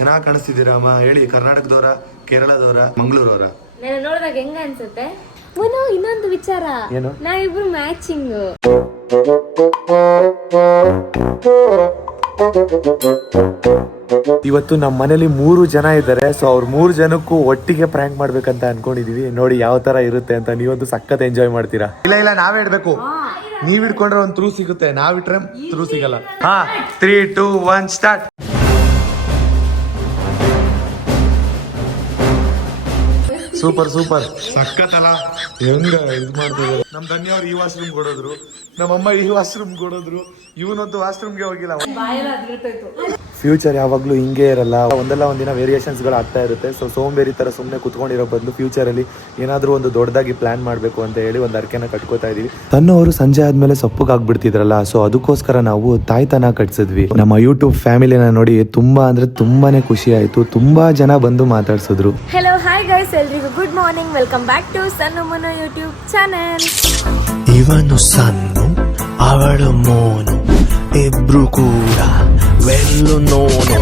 ಚೆನ್ನಾಗಿ ಕಾಣಿಸ್ತಿದ್ದೀರಾ ಅಮ್ಮ. ಹೇಳಿ, ಕರ್ನಾಟಕದವರ, ಕೇರಳದವರ, ಮಂಗಳೂರವರ? ನೋಡಿದಾಗ ಹೆಂಗ ಅನ್ಸುತ್ತೆ? ಇನ್ನೊಂದು ವಿಚಾರ, ನಾವಿಬ್ರು ಮ್ಯಾಚಿಂಗ್. ಇವತ್ತು ನಮ್ಮ ಮನೇಲಿ 3 ಜನ ಇದ್ದಾರೆ. ಸೊ ಅವ್ರ 3 ಜನಕ್ಕೂ ಒಟ್ಟಿಗೆ ಪ್ರ್ಯಾಂಕ್ ಮಾಡ್ಬೇಕಂತ ಅನ್ಕೊಂಡಿದೀವಿ. ನೋಡಿ ಯಾವ ತರ ಇರುತ್ತೆ ಅಂತ. ನೀವಂತೂ ಸಖತ್ ಎಂಜಾಯ್ ಮಾಡ್ತೀರಾ. ಇಲ್ಲ ನಾವೇ ಇಡ್ಬೇಕು. ನೀವ್ ಇಟ್ಕೊಂಡ್ರೆ ಒಂದು ಥ್ರೂ ಸಿಗುತ್ತೆ, ನಾವಿಟ್ರೆ ಥ್ರೂ ಸಿಗಲ್ಲ. 3, 2, 1 ಸ್ಟಾರ್ಟ್. ಸೂಪರ್ ಸಖತ್ತಲ್ಲ. ಹೆಂಗ ಇದು ಮಾಡ್ತಿದ್ದಾರೆ. ನಮ್ ಧನ್ಯವ್ರು ಈ ವಾಶ್ರೂಮ್ ಕೊಡೋದ್ರು, ನಮ್ಮಮ್ಮ ಈ ವಾಶ್ರೂಮ್ ಕೊಡೋದ್ರು, ಇವನೊಂದು ವಾಶ್ರೂಮ್ಗೆ ಹೋಗಿಲ್ಲ. ಫ್ಯೂಚರ್ ಯಾವಾಗ್ಲೂ ಹಿಂಗೆ ಇರಲ್ಲ, ಒಂದಲ್ಲ ಒಂದಿನ ವೇರಿಯೇಷನ್ಸ್ ಗಳು ಆಗ್ತಾ ಇರುತ್ತೆ. ಸೊ ಸೋಂಬೇರಿ ತರ ಸುಮ್ಮನೆ ಕುತ್ಕೊಂಡಿರೋ ಬದಲು ಫ್ಯೂಚರ್ ಅಲ್ಲಿ ಏನಾದ್ರೂ ಒಂದು ದೊಡ್ಡದಾಗಿ ಪ್ಲಾನ್ ಮಾಡ್ಬೇಕು ಅಂತ ಹೇಳಿ ಒಂದು ಅರ್ಕೆನ ಕಟ್ಕೋತಾ ಇದೀವಿ. ತನ್ನವರು ಸಂಜೆ ಆದ್ಮೇಲೆ ಸಪ್ಪಗಾಗ್ಬಿಡ್ತಿದ್ರಲ್ಲ, ಸೊ ಅದಕ್ಕೋಸ್ಕರ ನಾವು ತಾಯ್ತನ ಕಟ್ಸಿದ್ವಿ. ನಮ್ಮ ಯೂಟ್ಯೂಬ್ ಫ್ಯಾಮಿಲಿನ ನೋಡಿ ತುಂಬಾ ಅಂದ್ರೆ ತುಂಬಾನೇ ಖುಷಿ ಆಯ್ತು. ತುಂಬಾ ಜನ ಬಂದು ಮಾತಾಡ್ಸಿದ್ರು. ಹೆಲೋ, ಹಾಯ್ ಗೈಸ್, ಎಲ್ರಿಗೂ good morning. Welcome back to Sannu Munu YouTube channel. ಇವನು ಸನ್ನು, ಅವಳು ಮೋನು, ಇಬ್ರು ಕೂಡ ವೆಲ್ಲು ನೋನು.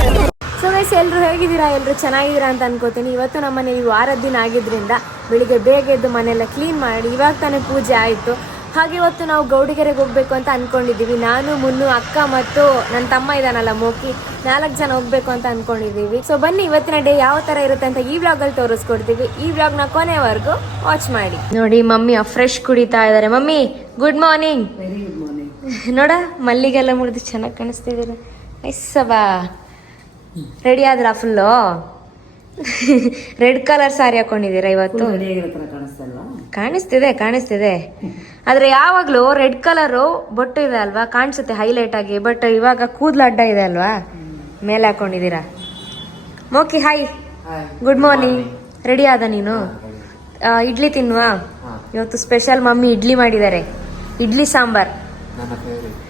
ಸೊ ಗೈಸ್, ಎಲ್ರು ಹೇಗಿದ್ದೀರಾ? ಎಲ್ರು ಚೆನ್ನಾಗಿದ್ದೀರಾ ಅಂತ ಅನ್ಕೋತೀನಿ. ಇವತ್ತು ನಮ್ಮ ಮನೆ ವಾರದ ದಿನ ಆಗಿದ್ರಿಂದ ಬೆಳಿಗ್ಗೆ ಬೇಗ ಎದ್ದು ಮನೆಯೆಲ್ಲ ಕ್ಲೀನ್ ಮಾಡಿ ಇವಾಗ ತಾನೇ ಪೂಜೆ ಆಯಿತು. ಹಾಗೆ ಇವತ್ತು ನಾವು ಗೌಡಿಗೆರೆಗೆ ಹೋಗ್ಬೇಕು ಅಂತ ಅನ್ಕೊಂಡಿದ್ದೀವಿ. ನಾನು, ಮುನ್ನು, ಅಕ್ಕ ಮತ್ತು ನನ್ನ ತಮ್ಮ ಇದಾನಲ್ಲ ಮೋಕಿ, 4 ಜನ ಹೋಗ್ಬೇಕು ಅಂತ ಅನ್ಕೊಂಡಿದ್ದೀವಿ. ಸೊ ಬನ್ನಿ, ಇವತ್ತಿನ ಡೇ ಯಾವ ತರ ಇರುತ್ತೆ ಅಂತ ಈ ವ್ಲಾಗ್ ಅಲ್ಲಿ ತೋರಿಸ್ಕೊಡ್ತೀವಿ. ಈ ವ್ಲಾಗ್ ನ ಕೊನೆವರೆಗೂ ವಾಚ್ ಮಾಡಿ. ನೋಡಿ, ಮಮ್ಮಿ ಫ್ರೆಶ್ ಕುಡಿತಾ ಇದಾರೆ. Mummy, good morning. Very good morning. ನೋಡ, ಮಲ್ಲಿಗೆಲ್ಲ ಮುರಿದು ಚೆನ್ನಾಗಿ ಕಾಣಿಸ್ತಿದ್ದೀರ. ಐಸಬಾ ರೆಡಿ ಆದ್ರ ಫುಲ್ಲು? ರೆಡ್ ಕಲರ್ ಸಾರಿ ಹಾಕೊಂಡಿದ್ದೀರಾ ಇವತ್ತು? ಕಾಣಿಸ್ತಿದೆ. ಆದ್ರೆ ಯಾವಾಗ್ಲೂ ರೆಡ್ ಕಲರು ಬೊಟ್ಟು ಇದೆ ಅಲ್ವಾ, ಕಾಣಿಸುತ್ತೆ ಹೈಲೈಟ್ ಆಗಿ. ಬಟ್ ಇವಾಗ ಕೂದಲು ಅಡ್ಡ ಇದೆ ಅಲ್ವಾ, ಮೇಲೆ ಹಾಕೊಂಡಿದ್ದೀರಾ. ಮೋಕಿ ಹಾಯ್, ಗುಡ್ ಮಾರ್ನಿಂಗ್. ರೆಡಿ ಆದ ನೀನು? ಇಡ್ಲಿ ತಿನ್ನುವಾ? ಇವತ್ತು ಸ್ಪೆಷಲ್ ಮಮ್ಮಿ ಇಡ್ಲಿ ಮಾಡಿದ್ದಾರೆ. ಇಡ್ಲಿ ಸಾಂಬಾರ್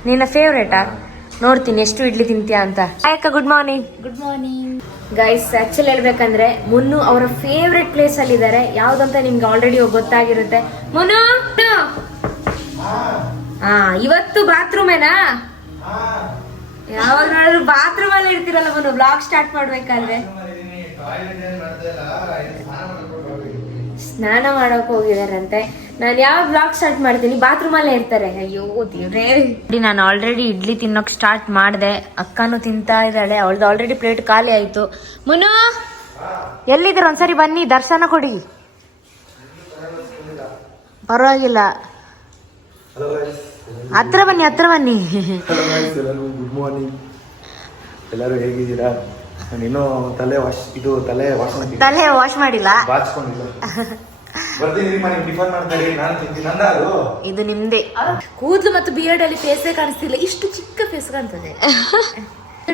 ನಿನ್ನ ಫೇವ್ರೇಟಾ? ನೋಡ್ತೀನಿ ಎಷ್ಟು ಇಡ್ಲಿ ತಿಂತೀಯಾ ಅಂತ. ಅಕ್ಕ, good morning. Good morning guys. Actually ಹೇಳ್ಬೇಕಂದ್ರೆ ಮುನ್ನು ಅವರ ಫೇವ್ರೆಟ್ ಪ್ಲೇಸ್ ಅಲ್ಲಿ ಇದ್ದಾರೆ. ಯಾವ್ದಂತ ನಿಮ್ಗೆ ಆಲ್ರೆಡಿ ಗೊತ್ತಾಗಿರುತ್ತೆ. ಮುನ್ನು, ಇವತ್ತು ಬಾತ್ರೂಮ್ ಏನಾ? ಯಾವಾಗ ನೋಡಿದ್ರು ಬಾತ್ರೂಮ್ ಅಲ್ಲಿ ಇರ್ತೀರಲ್ಲ ಮುನ್ನು, ಬ್ಲಾಗ್ ಸ್ಟಾರ್ಟ್ ಮಾಡ್ಬೇಕಾದ್ರೆ. ಸ್ನಾನ ಮಾಡಕ್ ಹೋಗಿದಾರಂತೆ. ನಾನು ಯಾವ ಬ್ಲಾಗ್ ಸ್ಟಾರ್ಟ್ ಮಾಡ್ತೀನಿ ಬಾತ್ರೂಮ್ ಅಲ್ಲೇ ಇರ್ತಾರೆ. ಅಯ್ಯೋ ದೇವ್ರೇ. ನಾನು ಆಲ್ರೆಡಿ ಇಡ್ಲಿ ತಿನ್ನೋಕ್ ಸ್ಟಾರ್ಟ್ ಮಾಡಿದೆ. ಅಕ್ಕನೂ ತಿಂತಾ ಇದ್ದಾಳೆ. ಅವಳದು ಆಲ್ರೆಡಿ ಪ್ಲೇಟ್ ಖಾಲಿ ಆಯ್ತು. ಮುನು, ಎಲ್ಲಿದ್ದೀರ? ಒಂದ್ಸರಿ ಬನ್ನಿ, ದರ್ಶನ ಕೊಡಿ. ಪರವಾಗಿಲ್ಲ, ಹತ್ರ ಬನ್ನಿ. Good morning. ಎಲ್ಲರೂ ಹೇಗಿದ್ದೀರಾ? ನೀನು ತಲೆ ವಾಶ್ ಮಾಡಿಲ್ಲ, ಇದು ನಿಮ್ದೇ. ಕೂದಲು ಮತ್ತು ಬಿಯರ್ಡ್ ಅಲ್ಲಿ ಫೇಸೇ ಕಾಣಿಸ್ತಿಲ್ಲ, ಇಷ್ಟು ಚಿಕ್ಕ ಫೇಸ್ ಕಾಣ್ತದೆ.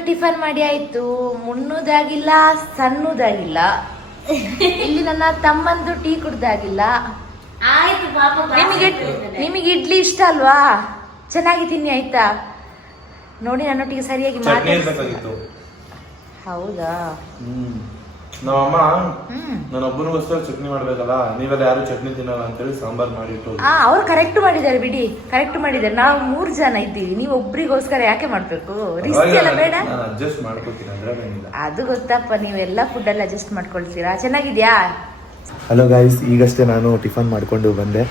ಟಿಫನ್ ಮಾಡಿ ಆಯ್ತು. ಮುನ್ನೂದಾಗಿಲ್ಲ, ಸಣ್ಣದಾಗಿಲ್ಲ. ಇಲ್ಲಿ ನನ್ನ ತಮ್ಮಂದು ಟೀ ಕುಡ್ದಾಗಿಲ್ಲ. ನಿಮಗೆ ಇಡ್ಲಿ ಇಷ್ಟ ಅಲ್ವಾ? ಚೆನ್ನಾಗಿ ತಿನ್ನಿ ಆಯ್ತಾ? ನೋಡಿ, ನನ್ನೊಟ್ಟಿಗೆ ಸರಿಯಾಗಿ ಮಾತಾಡ್ತಿತ್ತು. ಹೌದಾ? ನಮ್ಮಮ್ಮ ನನ್ನೊಬ್ಬನಿಗೋಸ್ಕರ ಚಟ್ನಿ ಮಾಡ್ಬೇಕಲ್ಲ, ನೀವೆಲ್ಲ ಯಾರು ಚಟ್ನಿ ತಿನ್ನಲ್ಲ ಅಂತೇಳಿ ಸಾಂಬಾರ್ ಮಾಡಿಟ್ಟು. ಅವ್ರು ಕರೆಕ್ಟ್ ಮಾಡಿದ್ದಾರೆ ಬಿಡಿ, ಕರೆಕ್ಟ್ ಮಾಡಿದ್ದಾರೆ. ನಾವು 3 ಜನ ಇದ್ದೀವಿ, ನೀವು ಒಬ್ರಿಗೋಸ್ಕರ ಯಾಕೆ ಮಾಡ್ಬೇಕು? ರಿಸ್ಕ್ ಎಲ್ಲ ಬೇಡ, ಅಡ್ಜಸ್ಟ್ ಮಾಡ್ಕೊತೀನಿ. ಅದ್ರಾಗೇನಿಲ್ಲ. ಅದು ಗೊತ್ತಪ್ಪ, ನೀವೆಲ್ಲ ಫುಡ್ ಎಲ್ಲ ಅಡ್ಜಸ್ಟ್ ಮಾಡ್ಕೊಳ್ತೀರಾ. ಚೆನ್ನಾಗಿದ್ಯಾ? ಹಲೋ ಗೈಸ್, ಈಗಷ್ಟೇ ನಾನು ಟಿಫನ್ ಮಾಡ್ಕೊಂಡು ಬಂದೆ.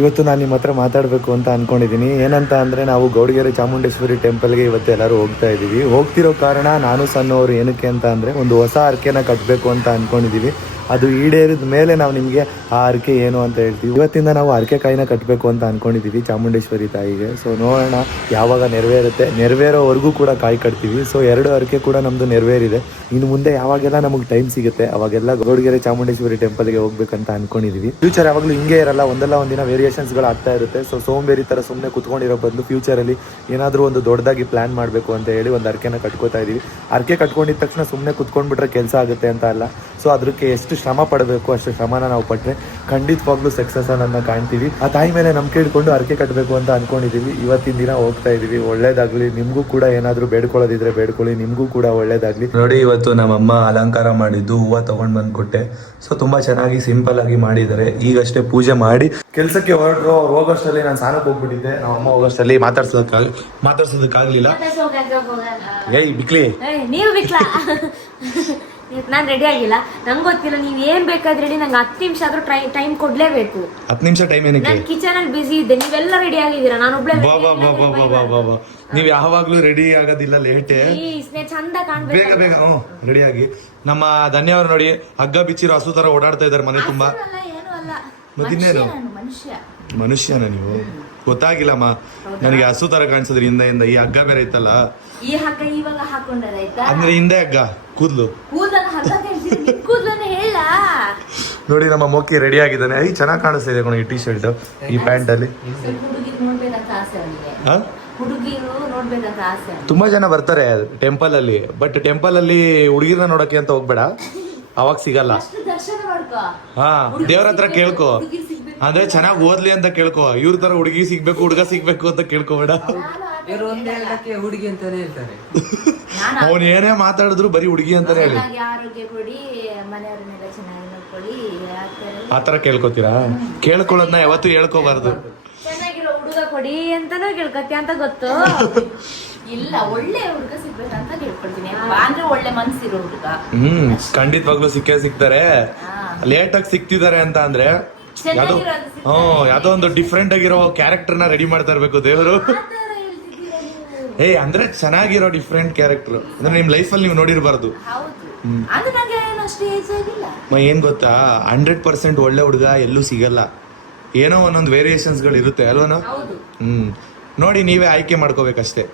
ಇವತ್ತು ನಾನು ನಿಮ್ಮ ಹತ್ರ ಮಾತಾಡಬೇಕು ಅಂತ ಅನ್ಕೊಂಡಿದ್ದೀನಿ. ಏನಂತ ಅಂದರೆ, ನಾವು ಗೌಡಿಗೆರೆ ಚಾಮುಂಡೇಶ್ವರಿ ಟೆಂಪಲ್ಗೆ ಇವತ್ತು ಎಲ್ಲರೂ ಹೋಗ್ತಾ ಇದ್ದೀವಿ. ಹೋಗ್ತಿರೋ ಕಾರಣ ನಾನು ಸಣ್ಣವರು ಏನಕ್ಕೆ ಅಂತ ಅಂದರೆ, ಒಂದು ಹೊಸ ಅರ್ಕೆನ ಕಟ್ಟಬೇಕು ಅಂತ ಅಂದ್ಕೊಂಡಿದ್ದೀವಿ. ಅದು ಈಡೇರಿದ ಮೇಲೆ ನಾವು ನಿಮಗೆ ಆ ಅರ್ಕೆ ಏನು ಅಂತ ಹೇಳ್ತೀವಿ. ಇವತ್ತಿಂದ ನಾವು ಅರ್ಕೆ ಕಾಯಿನ ಕಟ್ಟಬೇಕು ಅಂತ ಅಂದ್ಕೊಂಡಿದ್ದೀವಿ ಚಾಮುಂಡೇಶ್ವರಿ ತಾಯಿಗೆ. ಸೊ ನೋಡೋಣ ಯಾವಾಗ ನೆರವೇರೋವರೆಗೂ ಕೂಡ ಕಾಯಿ ಕಟ್ತೀವಿ. ಸೊ 2 ಅರ್ಕೆ ಕೂಡ ನಮ್ಮದು ನೆರವೇರಿದೆ. ಇನ್ನು ಮುಂದೆ ಯಾವಾಗೆಲ್ಲ ನಮಗೆ ಟೈಮ್ ಸಿಗುತ್ತೆ ಅವಾಗೆಲ್ಲ ಗೌಡಿಗೆರೆ ಚಾಮುಂಡೇಶ್ವರಿ ಟೆಂಪಲ್ಗೆ ಹೋಗ್ಬೇಕಂತ ಅನ್ಕೊಂಡಿದ್ದೀವಿ. ಫ್ಯೂಚರ್ ಯಾವಾಗಲೂ ಹಿಂಗೆ ಇರಲ್ಲ, ಒಂದಲ್ಲ ಒಂದಿನ ವೇರಿಯೇಷನ್ಸ್ಗಳು ಆಗ್ತಾ ಇರುತ್ತೆ. ಸೊ ಸೋಂಬೇರಿ ಥರ ಸುಮ್ಮನೆ ಕುತ್ಕೊಂಡಿರೋ ಬದಲು ಫ್ಯೂಚರಲ್ಲಿ ಏನಾದರೂ ಒಂದು ದೊಡ್ಡದಾಗಿ ಪ್ಲಾನ್ ಮಾಡಬೇಕು ಅಂತ ಹೇಳಿ ಒಂದು ಅರ್ಕೆನ ಕಟ್ಕೋತಾ ಇದ್ದೀವಿ. ಅರ್ಕೆ ಕಟ್ಕೊಂಡಿದ ತಕ್ಷಣ ಸುಮ್ಮನೆ ಕುತ್ಕೊಂಡ್ಬಿಟ್ರೆ ಕೆಲಸ ಆಗುತ್ತೆ ಅಂತ ಅಲ್ಲ. ಸೊ ಅದಕ್ಕೆ ಎಷ್ಟು ಶ್ರಮ ಪಡಬೇಕು ಅಷ್ಟು ಶ್ರಮನ ನಾವು ಪಟ್ಟರೆ ಖಂಡಿತವಾಗ್ಲೂ ಸಕ್ಸಸ್ ಅನ್ನ ಕಾಣ್ತೀವಿ. ಆ ತಾಯಿ ಮೇಲೆ ನಂಬಿಕೆ ಇಟ್ಕೊಂಡು ಅರ್ಕೆ ಕಟ್ಟಬೇಕು ಅಂತ ಅನ್ಕೊಂಡಿದ್ದೀವಿ. ಇವತ್ತಿನ ದಿನ ಹೋಗ್ತಾ ಇದೀವಿ. ಒಳ್ಳೇದಾಗ್ಲಿ. ನಿಮ್ಗೂ ಕೂಡ ಏನಾದರೂ ಬೇಡ್ಕೊಳ್ಳೋದಿದ್ರೆ ಬೇಡ್ಕೊಳ್ಳಿ, ನಿಮ್ಗೂ ಕೂಡ ಒಳ್ಳೇದಾಗ್ಲಿ. ನೋಡಿ, ಇವತ್ತು ನಮ್ಮಮ್ಮ ಅಲಂಕಾರ ಮಾಡಿದ್ದು ಹೂವು ತಗೊಂಡ್ ಬಂದು ಕೊಟ್ಟೆ. ಸೊ ತುಂಬಾ ಚೆನ್ನಾಗಿ ಸಿಂಪಲ್ ಆಗಿ ಮಾಡಿದ್ದಾರೆ. ಈಗಷ್ಟೇ ಪೂಜೆ ಮಾಡಿ ಕೆಲ್ಸಕ್ಕೆ ಹೊರಟ್ರು. ಹೋಗೋಷ್ಟರಲ್ಲಿ ನಾನು ಸ್ನಾನಕ್ಕೆ ಹೋಗ್ಬಿಟ್ಟಿದ್ದೆ. ನಮ್ಮಮ್ಮ ಹೋಗೋಷ್ಟರಲ್ಲಿ ಮಾತಾಡ್ಸೋದಕ್ಕಾಗ್ಲಿಲ್ಲ. ಏಯ್ ಬಿಕ್ಲಿ, ನೀವು ಬಿಕ್ಲಾ? ನಾನು ರೆಡಿ ಆಗಿಲ್ಲ, ನಂಗೆ ಗೊತ್ತಿಲ್ಲ. ನೀವ್ ಏನ್ ಬೇಕಾದ್ರೆ ರೆಡಿ, ನಂಗೆ 10 ನಿಮಿಷ ಆದ್ರೂ ಟೈಮ್ ಕೊಡ್ಲೇಬೇಕು. 10 ನಿಮಿಷ ಟೈಮ್ ಏನಕ್ಕೆ? ನಾನು ಕಿಚನ್ ಅಲ್ಲಿ ಬಿಸಿ ಇದ್ದೆ, ನೀವೆಲ್ಲ ರೆಡಿ ಆಗಿದ್ದೀರಾ, ನಾನು ಒಬ್ಳೆ ನೀವ್ ಯಾವಾಗ್ಲೂ ರೆಡಿ ಆಗೋದಿಲ್ಲ, ಲೇಟೇ. ಚಂದ ಕಾಣ್ಬೇಕು. ಬೇಗ ಬೇಗ ರೆಡಿ ಆಗಿ. ನಮ್ಮ ಧನ್ಯವಾದ ನೋಡಿ, ಹಗ್ಗ ಬಿಚ್ಚಿರೋ ಹಸು ತರ ಓಡಾಡ್ತಾ ಇದಾರೆ ಮನೆ ತುಂಬಾ. ಏನು ಅಲ್ಲ, ಮತ್ತಿನ್ನೇನು ಮನುಷ್ಯನ ನೀವು? ಗೊತ್ತಾಗಿಲ್ಲಮ್ಮ ನನಗೆ, ಹಸು ತರ ಕಾಣಿಸಿದ್ರಿ ಹಿಂದೆ. ಈ ಹಗ್ಗ ಬೇರೆ ಇತ್ತಲ್ಲ, ಈ ಹಗ್ಗ ಇವಾಗ ಹಾಕೊಂಡಾರ ಆಯ್ತಾ, ಅಂದ್ರೆ ಹಿಂದೆ ಹಗ್ಗ ಕೂದ್ಲು ಕೂದಲನ್ನ ಹೇಳ ನೋಡಿ. ನಮ್ಮ ಮೋಕಿ ರೆಡಿ ಆಗಿದ್ದಾನೆ. ಐ ಚೆನ್ನಾಗಿ ಕಾಣಿಸ್ತಾ ಇದೆ ಈ ಟಿ ಶರ್ಟ್, ಈ ಪ್ಯಾಂಟ್ ಅಲ್ಲಿ. ಹುಡುಗಿರು ನೋಡ್ಬೇಕಂತ ಆಸೆ ಅವನಿಗೆ, ಹುಡುಗಿರು ನೋಡ್ಬೇಕಂತ ಆಸೆ. ತುಂಬಾ ಜನ ಬರ್ತಾರೆ ಟೆಂಪಲ್ ಅಲ್ಲಿ, ಬಟ್ ಟೆಂಪಲ್ ಅಲ್ಲಿ ಹುಡುಗಿರ್ನ ನೋಡಕ್ಕೆ ಅಂತ ಹೋಗ್ಬೇಡ, ಅವಾಗ ಸಿಗಲ್ಲ. ದರ್ಶನ ಮಾಡ್ಕೋ, ಹಾ, ದೇವ್ರ ಹತ್ರ ಕೇಳ್ಕೊ, ಅಂದ್ರೆ ಚೆನ್ನಾಗಿ ಓದ್ಲಿ ಅಂತ ಕೇಳ್ಕೊ. ಇವ್ರ ತರ ಹುಡುಗಿ ಸಿಗ್ಬೇಕು, ಹುಡುಗ ಸಿಗ್ಬೇಕು ಅಂತ ಕೇಳ್ಕೊಬೇಡ. ಹುಡುಗಿ ಅಂತಾನೆ ಹೇಳ್ತಾರೆ. ಅವ್ನು ಏನೇ ಮಾತಾಡಿದ್ರು ಬರೀ ಹುಡುಗಿ ಅಂತಾನೆ ಹೇಳಿ. ಆರೋಗ್ಯ ಕೊಡಿ, ಮನೆಯವ್ರನ್ನೆಲ್ಲ ಚೆನ್ನಾಗಿ ನೋಡ್ಕೊಳ್ಳಿ, ಆತರ ಕೇಳ್ಕೊತೀರಾ? ಕೇಳ್ಕೊಳ್ಳೋದನ್ನ ಯಾವತ್ತೂ ಹೇಳ್ಕೋಬಾರ್ದು. ಚೆನ್ನಾಗಿರೋ ಹುಡುಗ ಕೊಡಿ ಅಂತಾನೂ ಕೇಳ್ಕೊತೀಯ ಅಂತ ಗೊತ್ತು. ಇಲ್ಲ, ಒಳ್ಳೆ ಹುಡುಗ ಸಿಗ್ಬೇಕಂತ ಕೇಳ್ಕೊಳ್ತೀನಿ, ಅಂದ್ರೆ ಒಳ್ಳೆ ಮನ್ಸಿರೋ ಹುಡುಗ. ಖಂಡಿತವಾಗ್ಲೂ ಸಿಗ್ತಾರೆ. ಲೇಟ್ ಆಗಿ ಸಿಕ್ತಿದ್ದಾರೆ ಅಂತ ಅಂದ್ರೆ ಯಾವ್ದೋ ಒಂದು ಡಿಫ್ರೆಂಟ್ ಆಗಿರೋ ಕ್ಯಾರೆಕ್ಟರ್ ನ ರೆಡಿ ಮಾಡ್ತಾ ಇರ್ಬೇಕು ದೇವರು. ಅಂದ್ರೆ ಚೆನ್ನಾಗಿರೋ ಡಿಫ್ರೆಂಟ್ ಕ್ಯಾರೆಕ್ಟರ್, ಅಂದ್ರೆ ನಿಮ್ ಲೈಫ್ ಅಲ್ಲಿ ನೀವು ನೋಡಿರ್ಬಾರ್ದು. ಏನ್ ಗೊತ್ತಾ, 100% ಒಳ್ಳೆ ಹುಡುಗ ಎಲ್ಲೂ ಸಿಗಲ್ಲ, ಏನೋ ಒಂದೊಂದು ವೇರಿಯೇಷನ್ಸ್ ಗಳು ಇರುತ್ತೆ ಅಲ್ವನೋ. ನೋಡಿ, ನೀವೇ ಆಯ್ಕೆ ಮಾಡ್ಕೋಬೇಕಷ್ಟೇ.